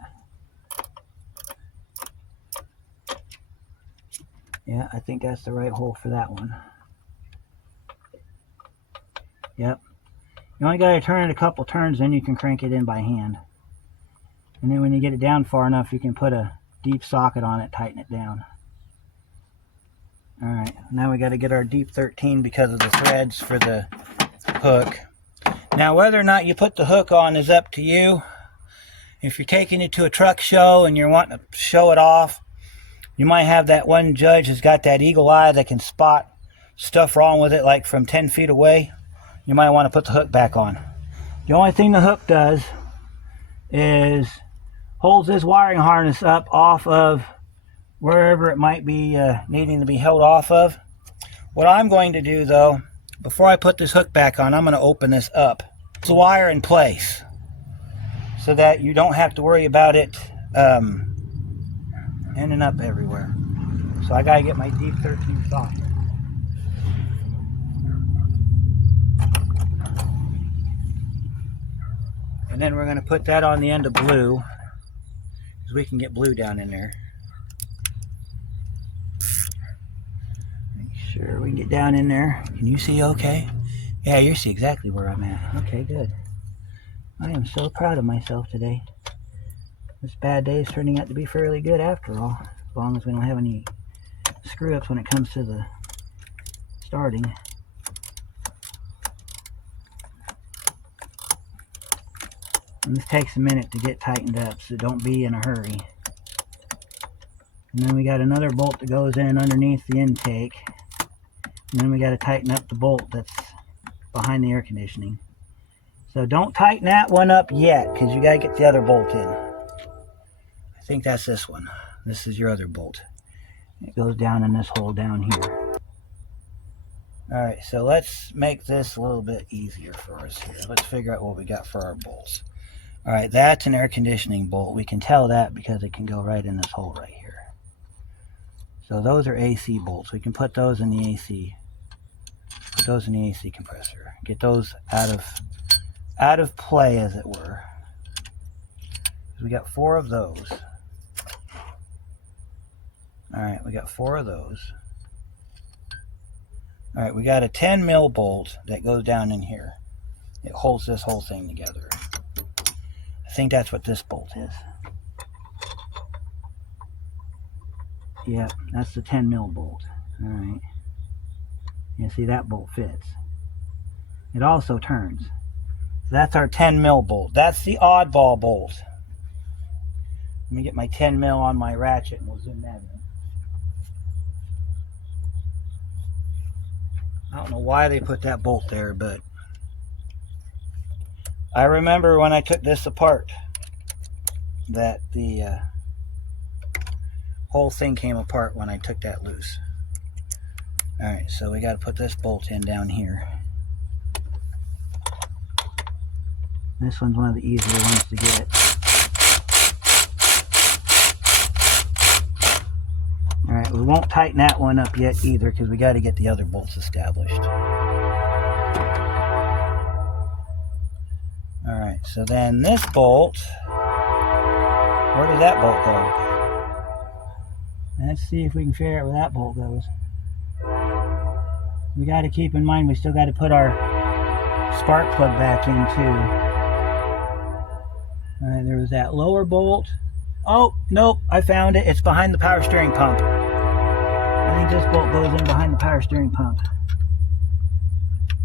Yeah, I think that's the right hole for that one. Yep. You only got to turn it a couple turns, then you can crank it in by hand. And then when you get it down far enough, you can put a deep socket on it, tighten it down. Alright, now we got to get our deep 13 because of the threads for the hook. Now whether or not you put the hook on is up to you. If you're taking it to a truck show and you're wanting to show it off, you might have that one judge who's got that eagle eye that can spot stuff wrong with it like from 10 feet away. You might want to put the hook back on. The only thing the hook does is holds this wiring harness up off of wherever it might be needing to be held off of. What I'm going to do though, before I put this hook back on, I'm going to open this up. It's the wire in place so that you don't have to worry about it ending up everywhere. So I got to get my deep 13 socket. And then we're going to put that on the end of blue, because we can get blue down in there. Make sure we can get down in there. Can you see okay? Yeah, you see exactly where I'm at. Okay, good. I am so proud of myself today. This bad day is turning out to be fairly good after all, as long as we don't have any screw-ups when it comes to the starting. And this takes a minute to get tightened up, so don't be in a hurry. And then we got another bolt that goes in underneath the intake. And then we got to tighten up the bolt that's behind the air conditioning. So don't tighten that one up yet, because you got to get the other bolt in. I think that's this one. This is your other bolt. It goes down in this hole down here. Alright, so let's make this a little bit easier for us here. Let's figure out what we got for our bolts. Alright, that's an air conditioning bolt. We can tell that because it can go right in this hole right here. So those are AC bolts. We can put those in the AC. Put those in the AC compressor. Get those out of play, as it were. We got 4 of those. Alright, we got 4 of those. Alright, we got a 10 mil bolt that goes down in here. It holds this whole thing together. I think that's what this bolt is. Yep, that's the 10 mil bolt. Alright. You see, that bolt fits. It also turns. That's our 10 mil bolt. That's the oddball bolt. Let me get my 10 mil on my ratchet and we'll zoom that in. I don't know why they put that bolt there, but I remember when I took this apart that the whole thing came apart when I took that loose. Alright, so we got to put this bolt in down here. This one's one of the easier ones to get. Alright, we won't tighten that one up yet either because we got to get the other bolts established. Alright, so then this bolt, where does that bolt go? Let's see if we can figure out where that bolt goes. We got to keep in mind we still got to put our spark plug back in too. Alright, there was that lower bolt. Oh, nope, I found it. It's behind the power steering pump. I think this bolt goes in behind the power steering pump.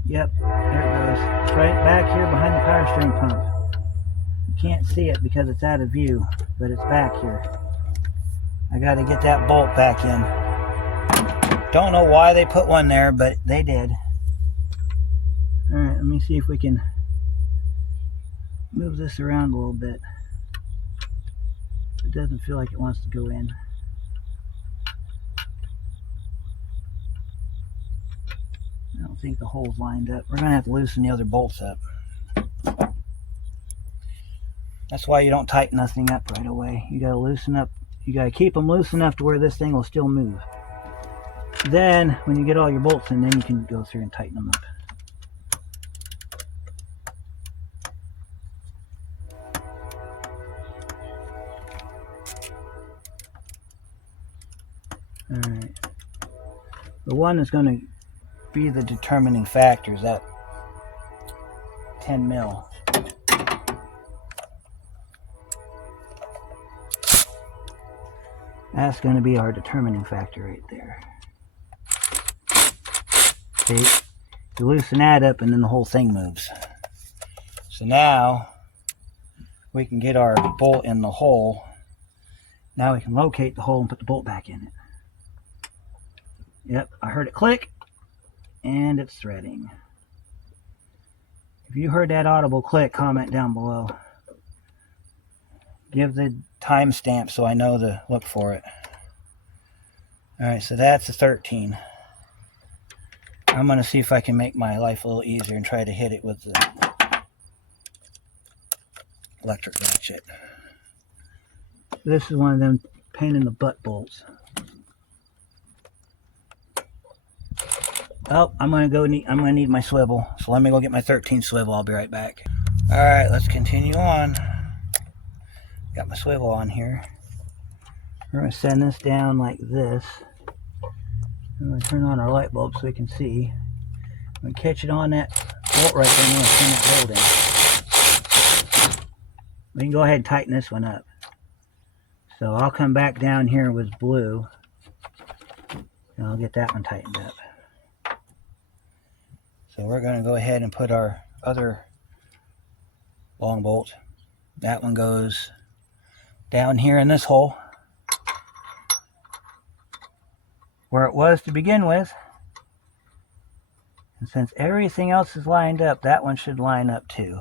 Yep, there it goes. It's right back here behind the power steering pump. You can't see it because it's out of view, but it's back here. I got to get that bolt back in. Don't know why they put one there, but they did. Alright, let me see if we can move this around a little bit. It doesn't feel like it wants to go in. I don't think the hole's lined up. We're going to have to loosen the other bolts up. That's why you don't tighten nothing up right away. You got to loosen up. You got to keep them loose enough to where this thing will still move. Then, when you get all your bolts in, then you can go through and tighten them up. Alright. The one that's going to be the determining factor is that 10 mil. That's going to be our determining factor right there. See? You loosen that up and then the whole thing moves. So now we can get our bolt in the hole. Now we can locate the hole and put the bolt back in it. Yep, I heard it click and it's threading. If you heard that audible click, comment down below. Give the timestamp so I know to look for it. Alright, so that's a 13. I'm going to see if I can make my life a little easier and try to hit it with the electric ratchet. This is one of them pain in the butt bolts. Oh, I'm gonna need my swivel. So let me go get my 13 swivel. I'll be right back. All right, let's continue on. Got my swivel on here. We're gonna send this down like this. I'm gonna turn on our light bulb so we can see. We catch it on that bolt right there, and we'll spin that bolt in. We can go ahead and tighten this one up. So I'll come back down here with blue, and I'll get that one tightened up. So we're going to go ahead and put our other long bolt. That one goes down here in this hole, where it was to begin with. And since everything else is lined up, that one should line up too.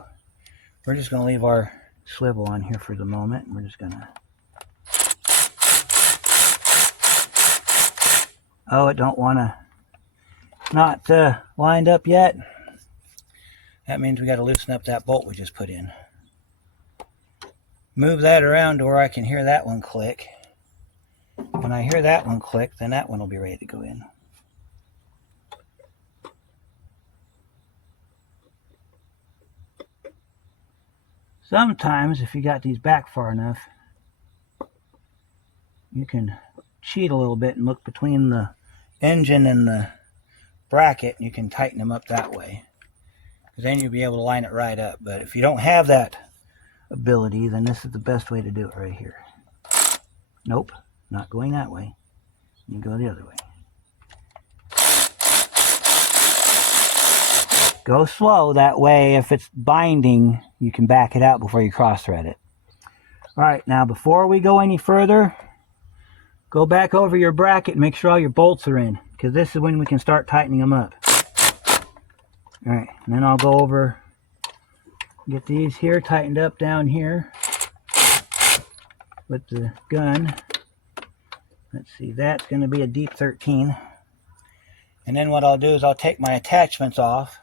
We're just going to leave our swivel on here for the moment. We're just going to... Oh, it don't want to... Not lined up yet. That means we got to loosen up that bolt we just put in. Move that around to where I can hear that one click. When I hear that one click, then that one will be ready to go in. Sometimes, if you got these back far enough, you can cheat a little bit and look between the engine and the bracket, and you can tighten them up that way. Then you'll be able to line it right up. But if you don't have that ability, then this is the best way to do it right here. Nope, not going that way. You go the other way. Go slow, that way if it's binding, you can back it out before you cross thread it. Alright, now before we go any further, go back over your bracket and make sure all your bolts are in, because this is when we can start tightening them up. Alright, and then I'll go over, get these here tightened up down here with the gun. Let's see, that's going to be a deep 13. And then what I'll do is I'll take my attachments off.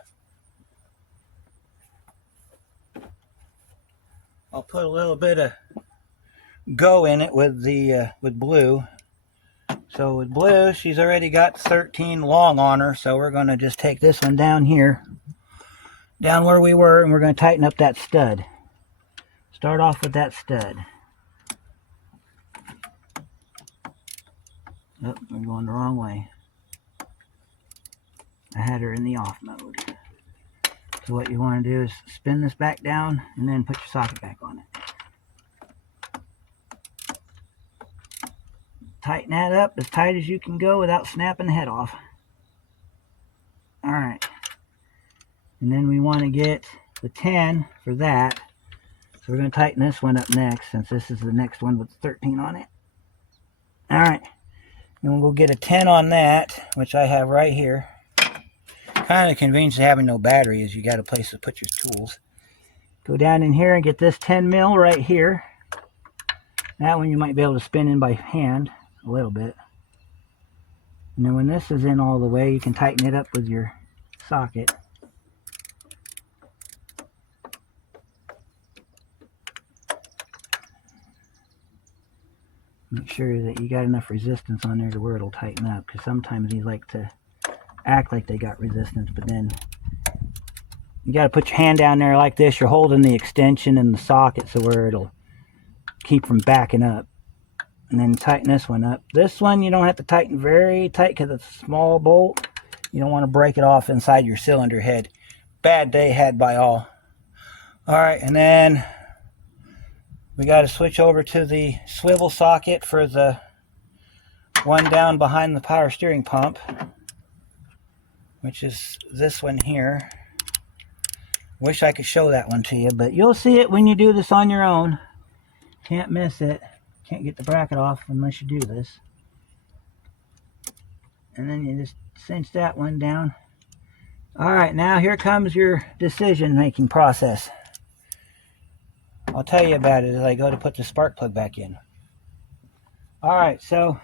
I'll put a little bit of go in it with the with blue. So with blue, she's already got 13 long on her, so we're going to just take this one down here, down where we were, and we're going to tighten up that stud. Start off with that stud. Oh, I'm going the wrong way. I had her in the off mode. So what you want to do is spin this back down and then put your socket back on it. Tighten that up as tight as you can go without snapping the head off. Alright. And then we want to get the 10 for that. So we're going to tighten this one up next, since this is the next one with 13 on it. Alright. And we'll go get a 10 on that, which I have right here. Kind of convenience of having no battery is you got a place to put your tools. Go down in here and get this 10 mil right here. That one you might be able to spin in by hand a little bit. And then when this is in all the way, you can tighten it up with your socket. Make sure that you got enough resistance on there to where it'll tighten up, because sometimes these like to act like they got resistance, but then you got to put your hand down there like this. You're holding the extension and the socket so where it'll keep from backing up. And then tighten this one up. This one you don't have to tighten very tight because it's a small bolt. You don't want to break it off inside your cylinder head. Bad day had by all. Alright, and then we got to switch over to the swivel socket for the one down behind the power steering pump, which is this one here. Wish I could show that one to you, but you'll see it when you do this on your own. Can't miss it. Can't get the bracket off unless you do this. And then you just cinch that one down. Alright, now here comes your decision-making process. I'll tell you about it as I go to put the spark plug back in. Alright, so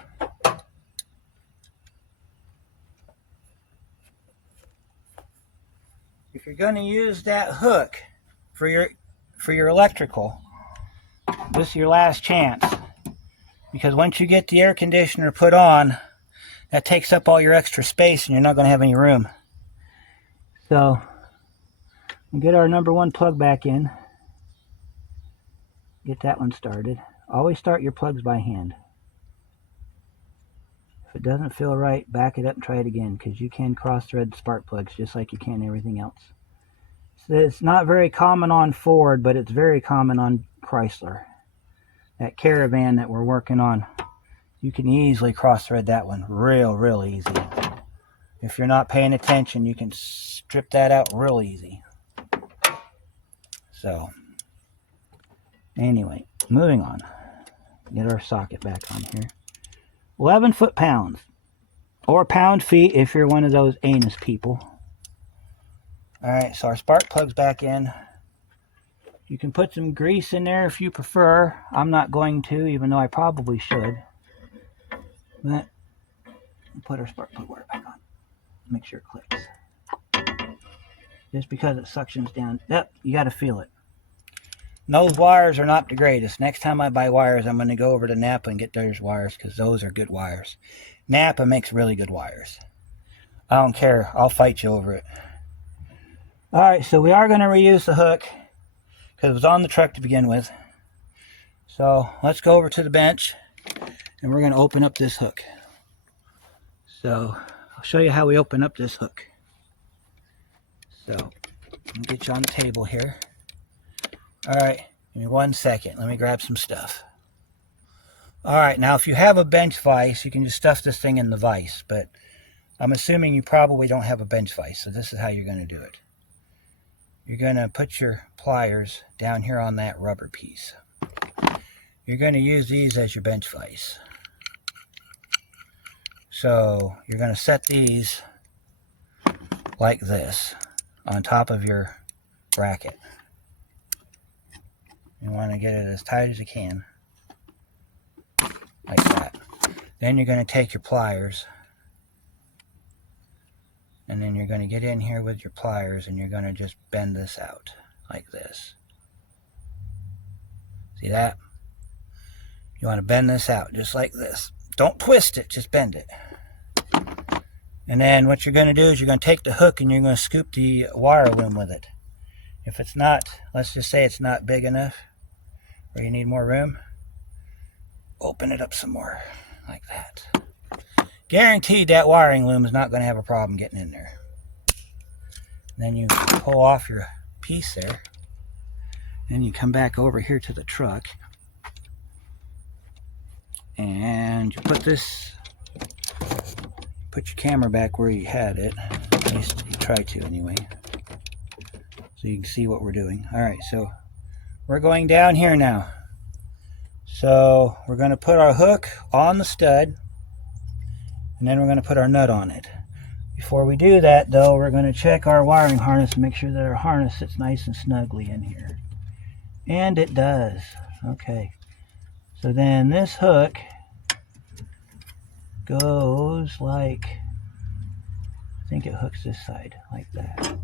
if you're going to use that hook for your electrical, this is your last chance. Because once you get the air conditioner put on, that takes up all your extra space and you're not going to have any room. So, we'll get our number 1 plug back in. Get that one started. Always start your plugs by hand. If it doesn't feel right, back it up and try it again, because you can cross-thread spark plugs just like you can everything else. So it's not very common on Ford, but it's very common on Chrysler. That Caravan that we're working on, you can easily cross-thread that one real easy. If you're not paying attention, you can strip that out real easy. So, anyway, moving on. Get our socket back on here. 11 foot-pounds, or pound-feet if you're one of those anus people. Alright, so our spark plug's back in. You can put some grease in there if you prefer. I'm not going to, even though I probably should. But we'll put our spark plug wire back on. Make sure it clicks. Just because it suctions down. Yep, you got to feel it. Those wires are not the greatest. Next time I buy wires, I'm going to go over to Napa and get those wires, because those are good wires. Napa makes really good wires. I don't care. I'll fight you over it. Alright, so we are going to reuse the hook, because it was on the truck to begin with. So let's go over to the bench, and we're going to open up this hook. So I'll show you how we open up this hook. So let me get you on the table here. Alright, give me 1 second. Let me grab some stuff. Alright, now if you have a bench vise, you can just stuff this thing in the vise. But I'm assuming you probably don't have a bench vise, so this is how you're going to do it. You're going to put your pliers down here on that rubber piece. You're going to use these as your bench vise. So you're going to set these like this on top of your bracket. You want to get it as tight as you can, like that. Then you're going to take your pliers, and then you're going to get in here with your pliers, and you're going to just bend this out like this. See that? You want to bend this out just like this. Don't twist it, just bend it. And then what you're going to do is you're going to take the hook and you're going to scoop the wire loom with it. If it's not, let's just say it's not big enough, or you need more room, open it up some more, like that. Guaranteed that wiring loom is not going to have a problem getting in there. Then you pull off your piece there, and you come back over here to the truck, and you put your camera back where you had it. At least you try to anyway, so you can see what we're doing. Alright, so we're going down here now. So we're going to put our hook on the stud, and then we're going to put our nut on it. Before we do that, though, we're going to check our wiring harness and make sure that our harness sits nice and snugly in here. And it does. Okay. So then this hook goes like, I think it hooks this side, like that.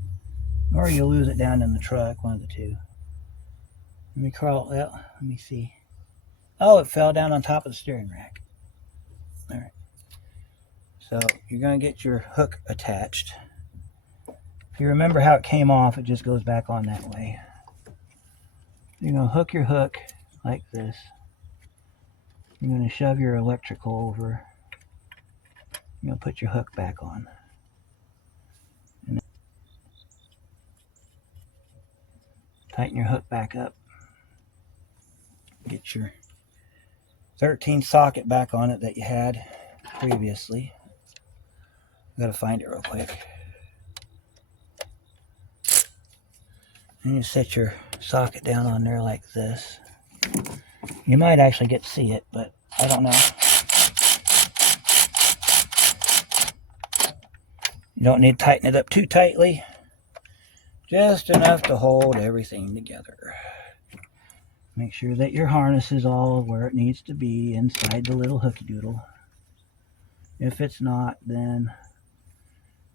Or you'll lose it down in the truck, one of the two. Let me crawl, well, let me see. Oh, it fell down on top of the steering rack. Alright. So you're going to get your hook attached. If you remember how it came off, it just goes back on that way. You're going to hook your hook like this. You're going to shove your electrical over. You're going to put your hook back on. And tighten your hook back up. Get your 13 socket back on it that you had previously. I've got to find it real quick. And you set your socket down on there like this. You might actually get to see it, but I don't know. You don't need to tighten it up too tightly. Just enough to hold everything together. Make sure that your harness is all where it needs to be inside the little hooky doodle. If it's not, then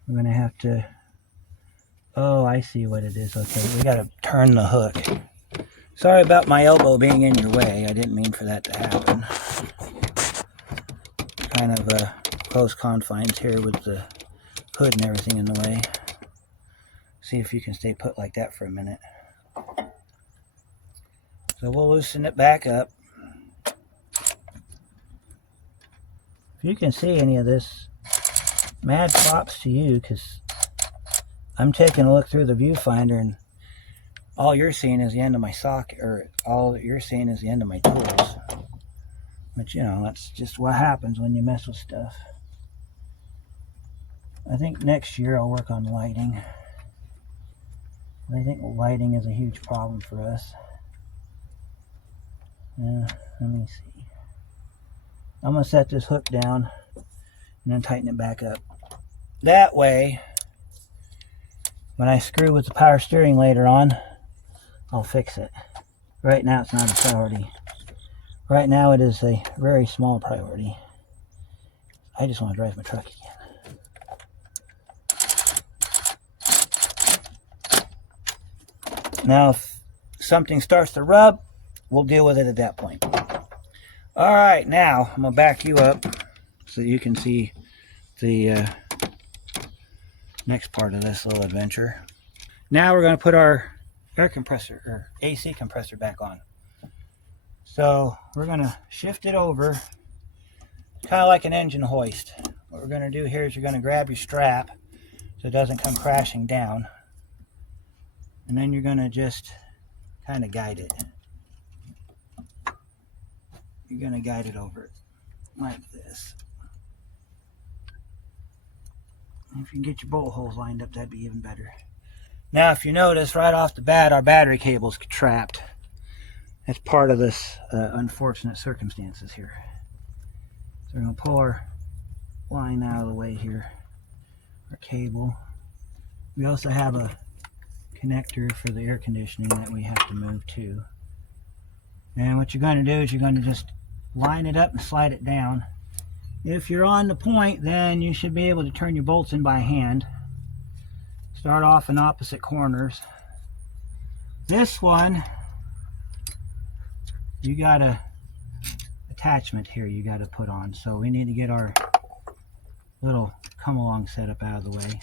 we're going to have to... Oh, I see what it is. Okay, we got to turn the hook. Sorry about my elbow being in your way. I didn't mean for that to happen. Kind of close confines here with the hood and everything in the way. See if you can stay put like that for a minute. So we'll loosen it back up. If if you can see any of this, mad props to you, because I'm taking a look through the viewfinder and all you're seeing is the end of my socket, or all that you're seeing is the end of my tools. But you know, that's just what happens when you mess with stuff. I think next year I'll work on lighting. I think lighting is a huge problem for us. Let me see. I'm going to set this hook down and then tighten it back up. That way, when I screw with the power steering later on, I'll fix it. Right now it's not a priority. Right now it is a very small priority. I just want to drive my truck again. Now if something starts to rub, we'll deal with it at that point. Alright, now I'm going to back you up so you can see the next part of this little adventure. Now we're going to put our air compressor, or AC compressor, back on. So we're going to shift it over, kind of like an engine hoist. What we're going to do here is you're going to grab your strap so it doesn't come crashing down. And then you're going to just kind of guide it. You're going to guide it over like this. If you can get your bolt holes lined up, that'd be even better. Now, if you notice, right off the bat, our battery cable's trapped. That's part of this unfortunate circumstances here. So we're going to pull our line out of the way here, our cable. We also have a connector for the air conditioning that we have to move too. And what you're going to do is you're going to just line it up and slide it down. If you're on the point, then you should be able to turn your bolts in by hand. Start off in opposite corners. This one, you got a attachment here you got to put on. So we need to get our little come along setup out of the way.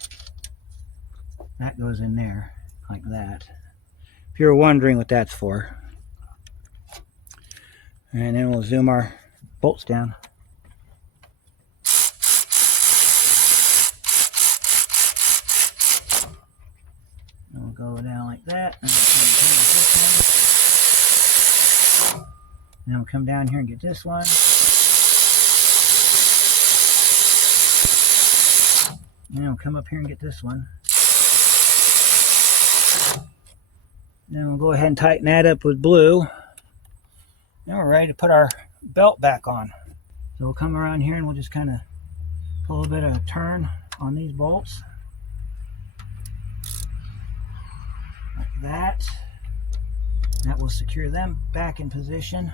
That goes in there like that. If you're wondering what that's for. And then we'll zoom our bolts down. And we'll go down like that. And then we'll come down here and get this one. And then we'll come up here and get this one. Then we'll go ahead and tighten that up with blue. Now we're ready to put our belt back on. So we'll come around here and we'll just kind of pull a little bit of a turn on these bolts. Like that. That will secure them back in position.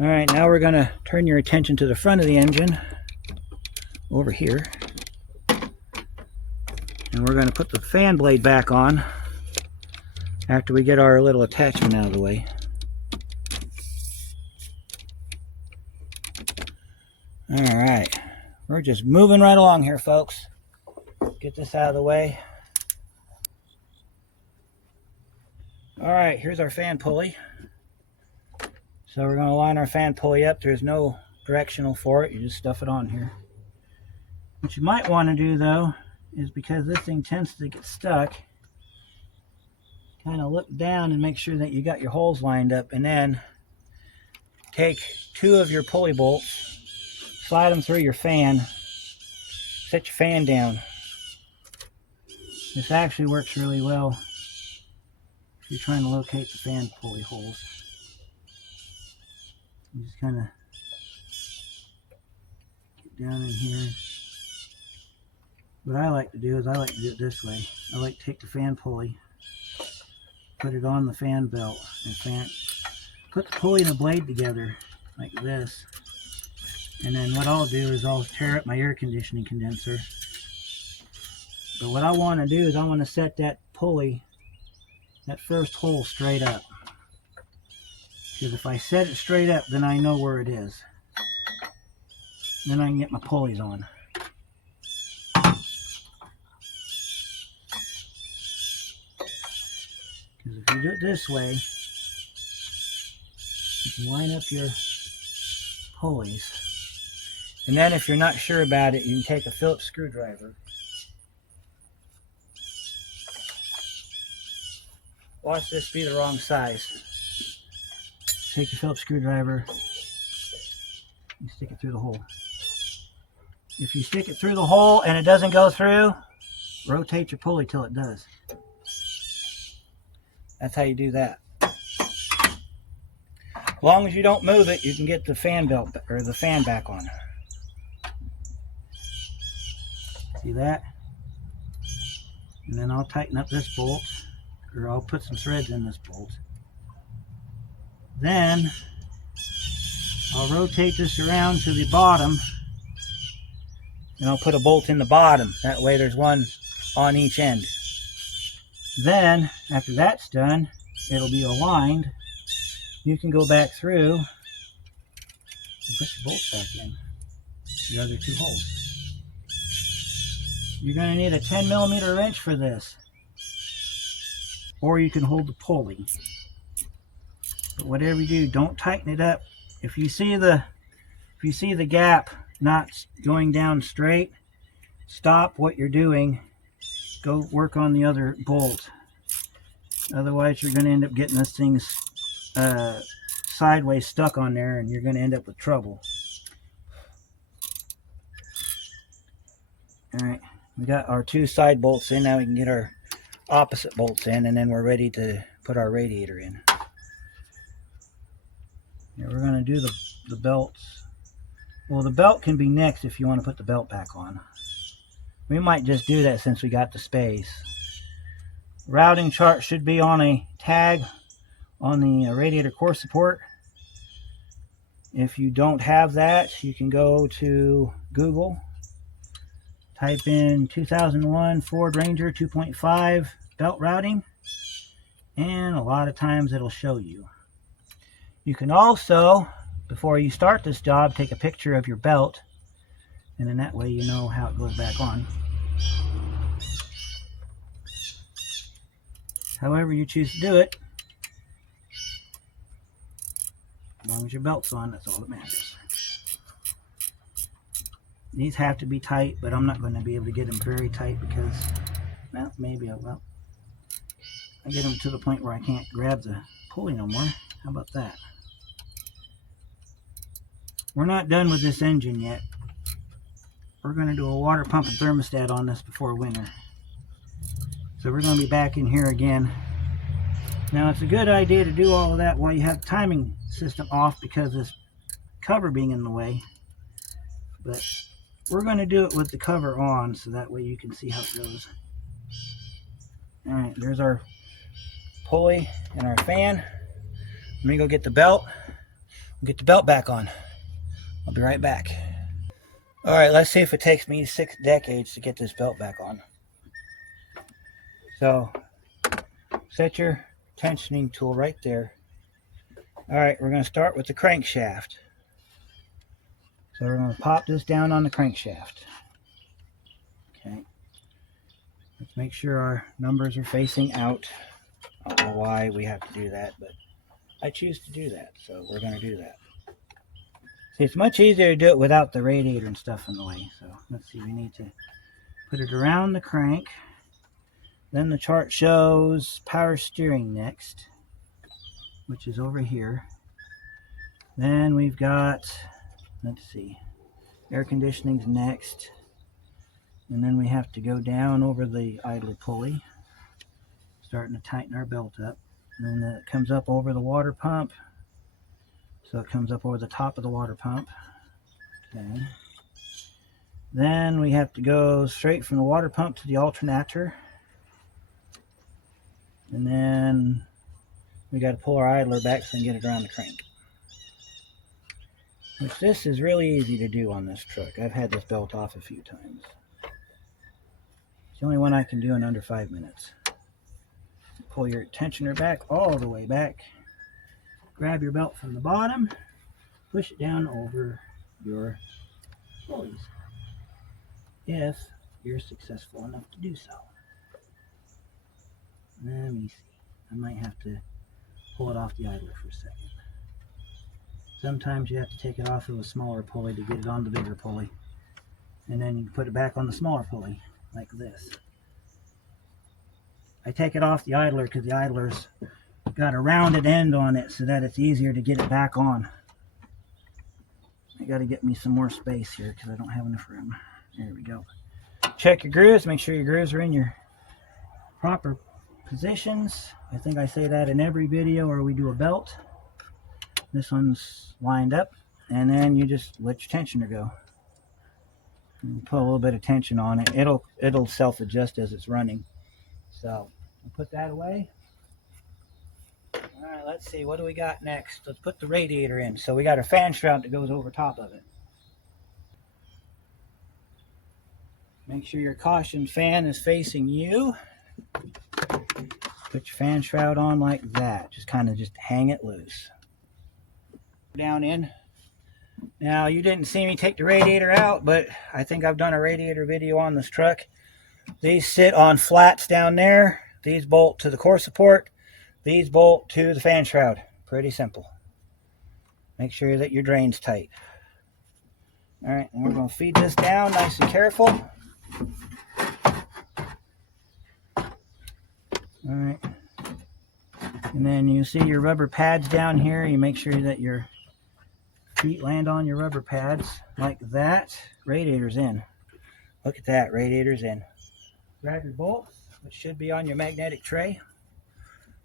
Alright, now we're going to turn your attention to the front of the engine over here. And we're going to put the fan blade back on after we get our little attachment out of the way. Alright, we're just moving right along here, folks. Get this out of the way. Alright, here's our fan pulley. So we're going to line our fan pulley up. There's no directional for it. You just stuff it on here. What you might want to do, though, is because this thing tends to get stuck, kind of look down and make sure that you got your holes lined up, and then take two of your pulley bolts, slide them through your fan, set your fan down. This actually works really well if you're trying to locate the fan pulley holes. You just kind of get down in here. What I like to do is I like to do it this way. I like to take the fan pulley, put it on the fan belt, and put the pulley and the blade together like this. And then what I'll do is I'll tear up my air conditioning condenser. But what I want to do is I want to set that pulley, that first hole, straight up. Because if I set it straight up, then I know where it is. Then I can get my pulleys on. Because if you do it this way, you can line up your pulleys. And then if you're not sure about it, you can take a Phillips screwdriver. Watch this be the wrong size. Take your Phillips screwdriver and stick it through the hole. If you stick it through the hole and it doesn't go through, rotate your pulley till it does. That's how you do that. As long as you don't move it, you can get the fan belt or the fan back on. See that? And then I'll tighten up this bolt, or I'll put some threads in this bolt. Then I'll rotate this around to the bottom, and I'll put a bolt in the bottom. That way there's one on each end. Then, after that's done, it'll be aligned. You can go back through and put your bolts back in the other two holes. You're going to need a 10mm wrench for this, or you can hold the pulley. But whatever you do, don't tighten it up. If you see the gap not going down straight, stop what you're doing. Go work on the other bolt. Otherwise, you're going to end up getting this thing sideways stuck on there, and you're going to end up with trouble. All right, we got our two side bolts in. Now we can get our opposite bolts in, and then we're ready to put our radiator in. Now we're going to do the belts. Well, the belt can be next if you want to put the belt back on. We might just do that since we got the space. Routing chart should be on a tag on the radiator core support. If you don't have that, you can go to Google, type in 2001 Ford Ranger 2.5 belt routing, and a lot of times it'll show you. You can also, before you start this job, take a picture of your belt, and then that way you know how it goes back on. However you choose to do it, as long as your belt's on, that's all that matters. These have to be tight, but I'm not going to be able to get them very tight because, well, maybe I will. I get them to the point where I can't grab the pulley no more. How about that? We're not done with this engine yet. We're going to do a water pump and thermostat on this before winter. So we're going to be back in here again. Now it's a good idea to do all of that while you have the timing system off because of this cover being in the way. But we're going to do it with the cover on so that way you can see how it goes. Alright, there's our pulley and our fan. Let me go get the belt. We'll get the belt back on. I'll be right back. Alright, let's see if it takes me 6 decades to get this belt back on. So, set your tensioning tool right there. Alright, we're going to start with the crankshaft. So we're going to pop this down on the crankshaft. Okay. Let's make sure our numbers are facing out. I don't know why we have to do that, but I choose to do that, so we're going to do that. See, it's much easier to do it without the radiator and stuff in the way. So let's see, we need to put it around the crank. Then the chart shows power steering next, which is over here. Then we've got, let's see, air conditioning's next. And then we have to go down over the idler pulley, starting to tighten our belt up. And then it comes up over the water pump. So it comes up over the top of the water pump. Okay. Then we have to go straight from the water pump to the alternator. And then we got to pull our idler back so we can get it around the crank. Which this is really easy to do on this truck. I've had this belt off a few times. It's the only one I can do in under 5 minutes. Pull your tensioner back all the way back. Grab your belt from the bottom. Push it down over your pulleys. If you're successful enough to do so. Let me see. I might have to pull it off the idler for a second. Sometimes you have to take it off of a smaller pulley to get it on the bigger pulley. And then you put it back on the smaller pulley, like this. I take it off the idler because the idler's got a rounded end on it so that it's easier to get it back on. I got to get me some more space here because I don't have enough room. There we go. Check your grooves. Make sure your grooves are in your proper positions. I think I say that in every video where we do a belt. This one's lined up, and then you just let your tensioner go. And put a little bit of tension on it. It'll self-adjust as it's running. So I'll put that away. All right, let's see. What do we got next? Let's put the radiator in. So we got a fan shroud that goes over top of it. Make sure your caution fan is facing you. Put your fan shroud on like that. Just kind of hang it loose. Down in. Now, you didn't see me take the radiator out, but I think I've done a radiator video on this truck. These sit on flats down there. These bolt to the core support. These bolt to the fan shroud. Pretty simple. Make sure that your drain's tight. All right, and we're going to feed this down nice and careful. All right. And then you see your rubber pads down here. You make sure that your feet land on your rubber pads like that. Radiator's in. Look at that, radiator's in. Grab your bolts, which should be on your magnetic tray.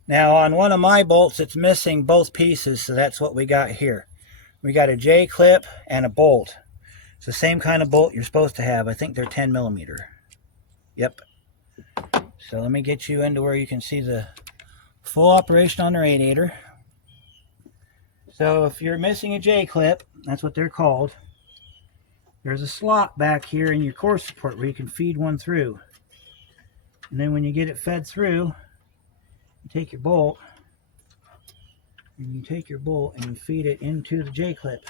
Now on one of my bolts, it's missing both pieces, so that's what we got here. We got a J-clip and a bolt. It's the same kind of bolt you're supposed to have. I think they're 10 millimeter. Yep. So let me get you into where you can see the full operation on the radiator. So if you're missing a J-clip, that's what they're called. There's a slot back here in your core support where you can feed one through. And then when you get it fed through, you take your bolt, and you feed it into the J-clip.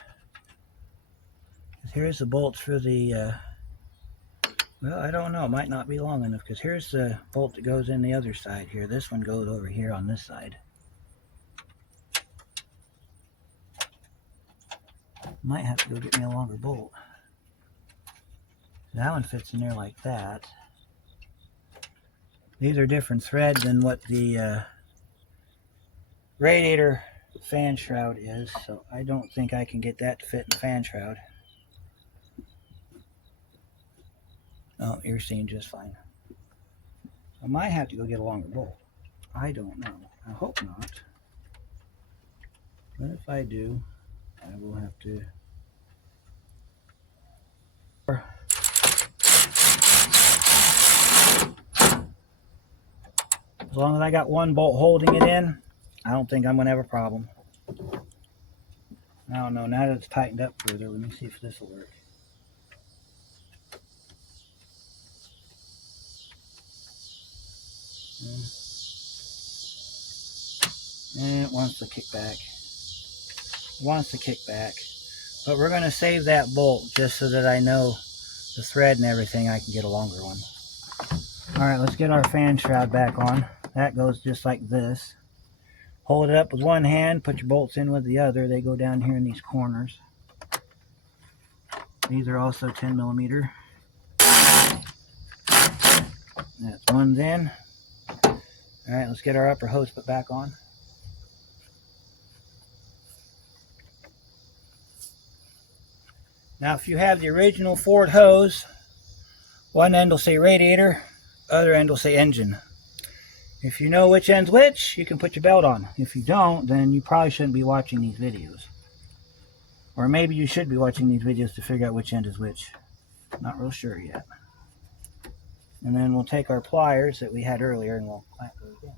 Here's the bolts for the, well, I don't know, it might not be long enough, because here's the bolt that goes in the other side here. This one goes over here on this side. Might have to go get me a longer bolt. That one fits in there like that. These are different threads than what the radiator fan shroud is, so I don't think I can get that to fit in the fan shroud. Oh, you're seeing just fine. I might have to go get a longer bolt. I don't know. I hope not. But if I do, I will have to. As long as I got one bolt holding it in, I don't think I'm going to have a problem. I don't know. Now that it's tightened up further, let me see if this will work. And it wants to kick back. It wants to kick back. But we're going to save that bolt just so that I know the thread and everything, I can get a longer one. Alright, let's get our fan shroud back on. That goes just like this. Hold it up with one hand, put your bolts in with the other. They go down here in these corners. These are also 10 millimeter. That's one's in. Alright, let's get our upper hose put back on. Now if you have the original Ford hose, one end will say radiator, other end will say engine. If you know which end's which, you can put your belt on. If you don't, then you probably shouldn't be watching these videos. Or maybe you should be watching these videos to figure out which end is which. Not real sure yet. And then we'll take our pliers that we had earlier and we'll clamp those in.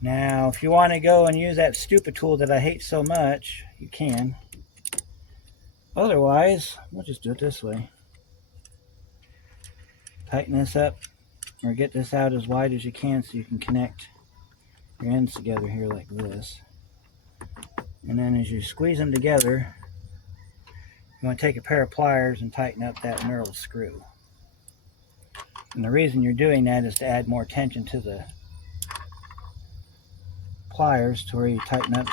Now, if you want to go and use that stupid tool that I hate so much, you can. Otherwise, we'll just do it this way. Tighten this up, or get this out as wide as you can so you can connect your ends together here like this. And then as you squeeze them together, you want to take a pair of pliers and tighten up that knurled screw. And the reason you're doing that is to add more tension to the pliers to where you tighten that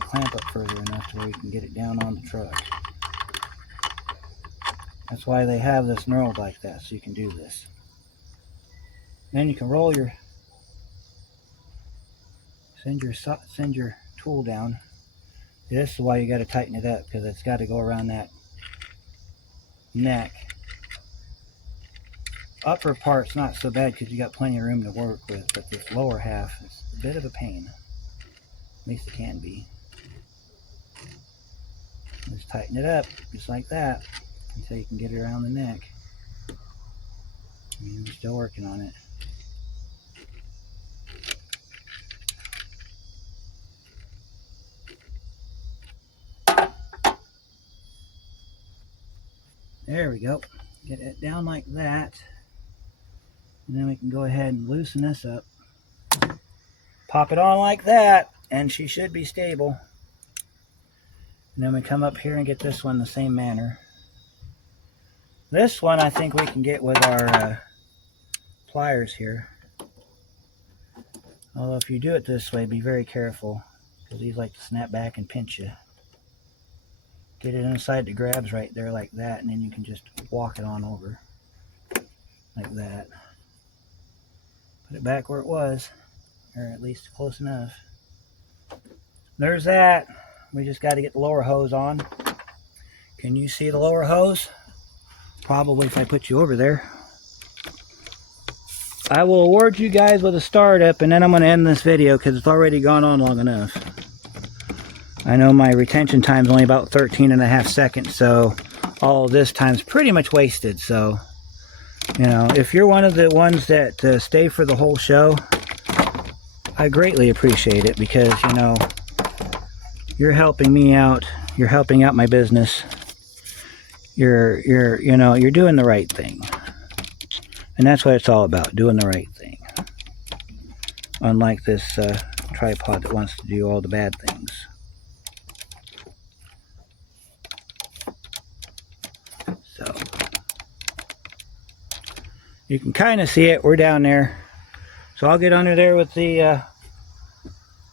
clamp up further enough to where you can get it down on the truck. That's why they have this knurled like that, so you can do this. Then you can roll your, send your tool down. This is why you got to tighten it up, because it's got to go around that neck. Upper part's not so bad because you got plenty of room to work with, but this lower half is a bit of a pain. At least it can be. Just tighten it up, just like that, until you can get it around the neck. And we're still working on it. There we go. Get it down like that. And then we can go ahead and loosen this up. Pop it on like that, and she should be stable. And then we come up here and get this one the same manner. This one I think we can get with our pliers here. Although if you do it this way, be very careful, because these like to snap back and pinch you. Get it inside the grabs right there like that, and then you can just walk it on over like that. Put it back where it was, or at least close enough. There's that. We just got to get the lower hose on. Can you see the lower hose? Probably if I put you over there. I will award you guys with a startup, and then I'm going to end this video because it's already gone on long enough. I know my retention time is only about 13.5 seconds, so all of this time's pretty much wasted. So, you know, if you're one of the ones that stay for the whole show, I greatly appreciate it, because, you know, you're helping me out. You're helping out my business. You're doing the right thing. And that's what it's all about, doing the right thing. Unlike this tripod that wants to do all the bad things. So, you can kind of see it. We're down there. So I'll get under there with the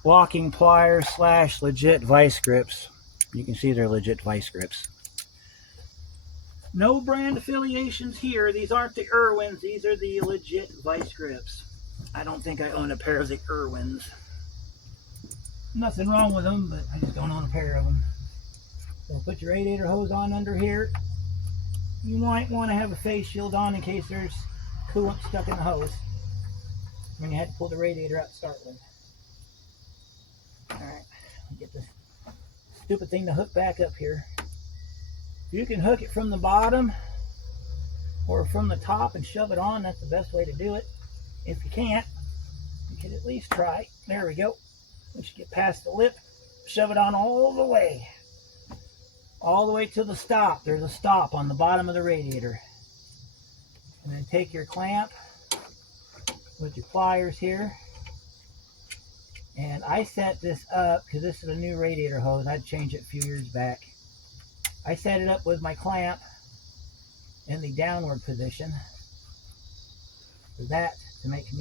locking pliers / legit vice grips. You can see they're legit vice grips. No brand affiliations here. These aren't the Irwins. These are the legit vice grips. I don't think I own a pair of the Irwins. Nothing wrong with them, but I just don't own a pair of them. So put your radiator hose on under here. You might want to have a face shield on in case there's coolant stuck in the hose when you had to pull the radiator out to start with. Alright, get this stupid thing to hook back up here. You can hook it from the bottom or from the top and shove it on. That's the best way to do it. If you can't, you can at least try. There we go. We should get past the lip, shove it on all the way to the stop. There's a stop on the bottom of the radiator. And then take your clamp with your pliers here. And I set this up because this is a new radiator hose. I'd changed it a few years back. I set it up with my clamp in the downward position for that to make it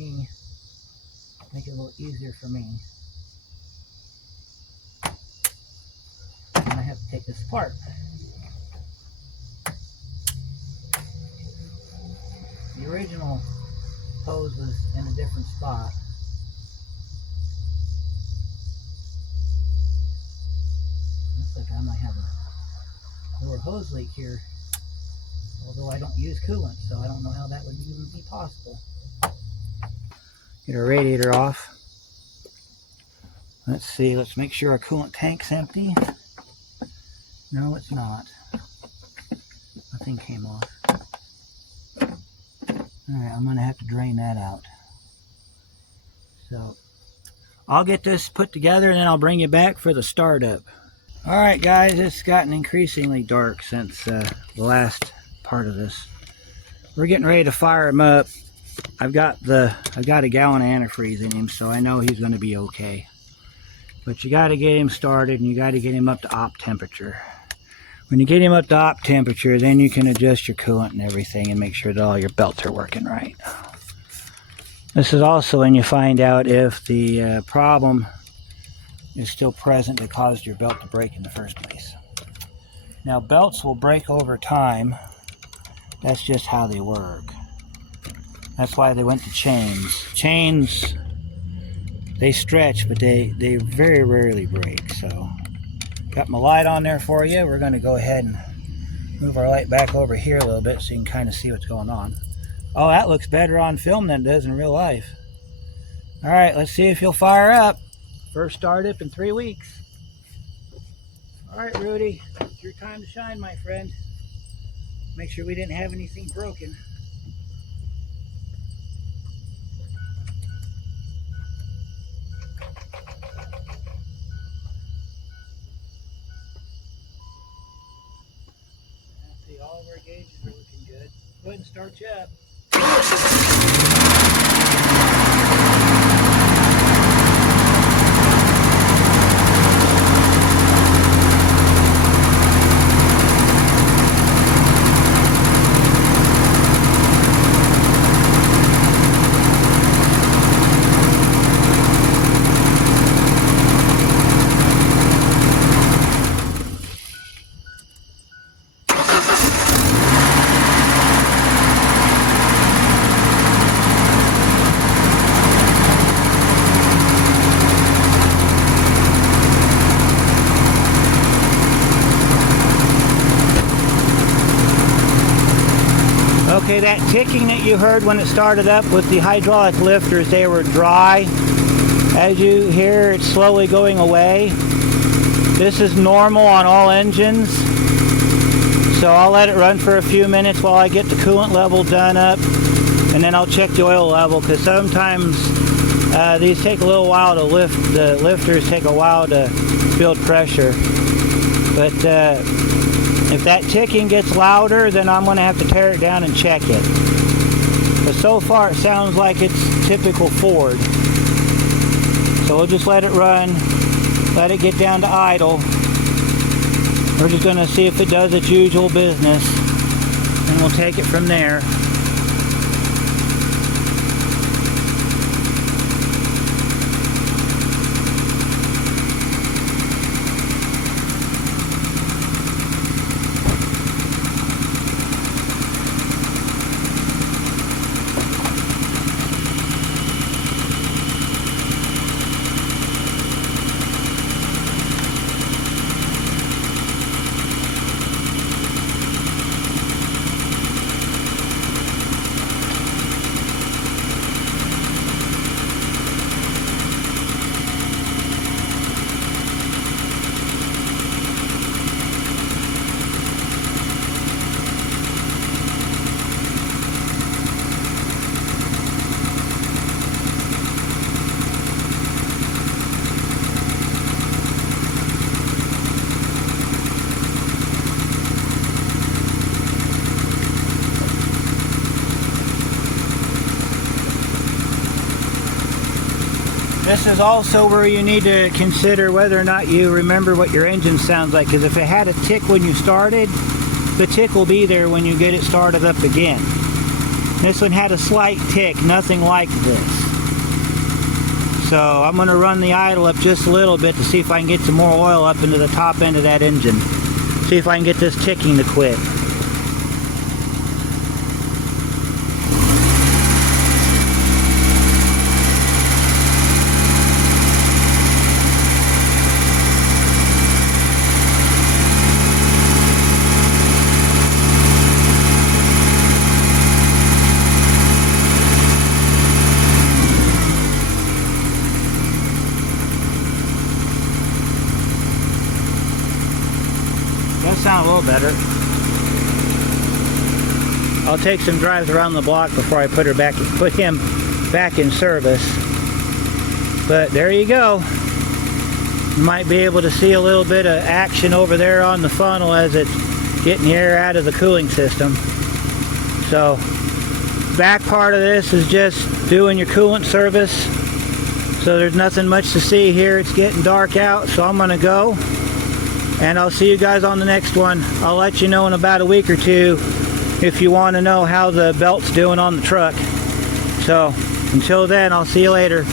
a little easier for me. And I have to take this apart. The original hose was in a different spot. Looks like I might have a lower hose leak here, although I don't use coolant, so I don't know how that would even be possible. Get our radiator off. Let's see, let's make sure our coolant tank's empty. No, it's not. Nothing came off. Alright, I'm going to have to drain that out. So, I'll get this put together and then I'll bring you back for the startup. Alright guys, it's gotten increasingly dark since the last part of this. We're getting ready to fire him up. I've got a gallon of antifreeze in him, so I know he's going to be okay. But you got to get him started and you got to get him up to op temperature. When you get him up to op temperature, then you can adjust your coolant and everything and make sure that all your belts are working right. This is also when you find out if the problem is still present that caused your belt to break in the first place. Now, belts will break over time. That's just how they work. That's why they went to chains. Chains, they stretch, but they very rarely break. So, got my light on there for you. We're going to go ahead and move our light back over here a little bit so you can kind of see what's going on. Oh, that looks better on film than it does in real life. All right, let's see if he'll fire up. First start up in 3 weeks. All right, Rudy, it's your time to shine, my friend. Make sure we didn't have anything broken. See, all of our gauges are looking good. Go ahead and start you up. Okay, that ticking that you heard when it started up with the hydraulic lifters, they were dry. As you hear, it's slowly going away. This is normal on all engines. So I'll let it run for a few minutes while I get the coolant level done up. And then I'll check the oil level, because sometimes these take a little while to lift. The lifters take a while to build pressure. But if that ticking gets louder, then I'm going to have to tear it down and check it. But so far it sounds like it's typical Ford. So we'll just let it run, let it get down to idle. We're just going to see if it does its usual business, and we'll take it from there. This is also where you need to consider whether or not you remember what your engine sounds like, because if it had a tick when you started, the tick will be there when you get it started up again. This one had a slight tick, nothing like this. So I'm going to run the idle up just a little bit to see if I can get some more oil up into the top end of that engine. See if I can get this ticking to quit. That sounds a little better. I'll take some drives around the block before I put him back in service. But there you go. You might be able to see a little bit of action over there on the funnel as it's getting the air out of the cooling system. So, back part of this is just doing your coolant service. So there's nothing much to see here. It's getting dark out, so I'm going to go. And I'll see you guys on the next one. I'll let you know in about a week or two if you want to know how the belt's doing on the truck. So until then, I'll see you later.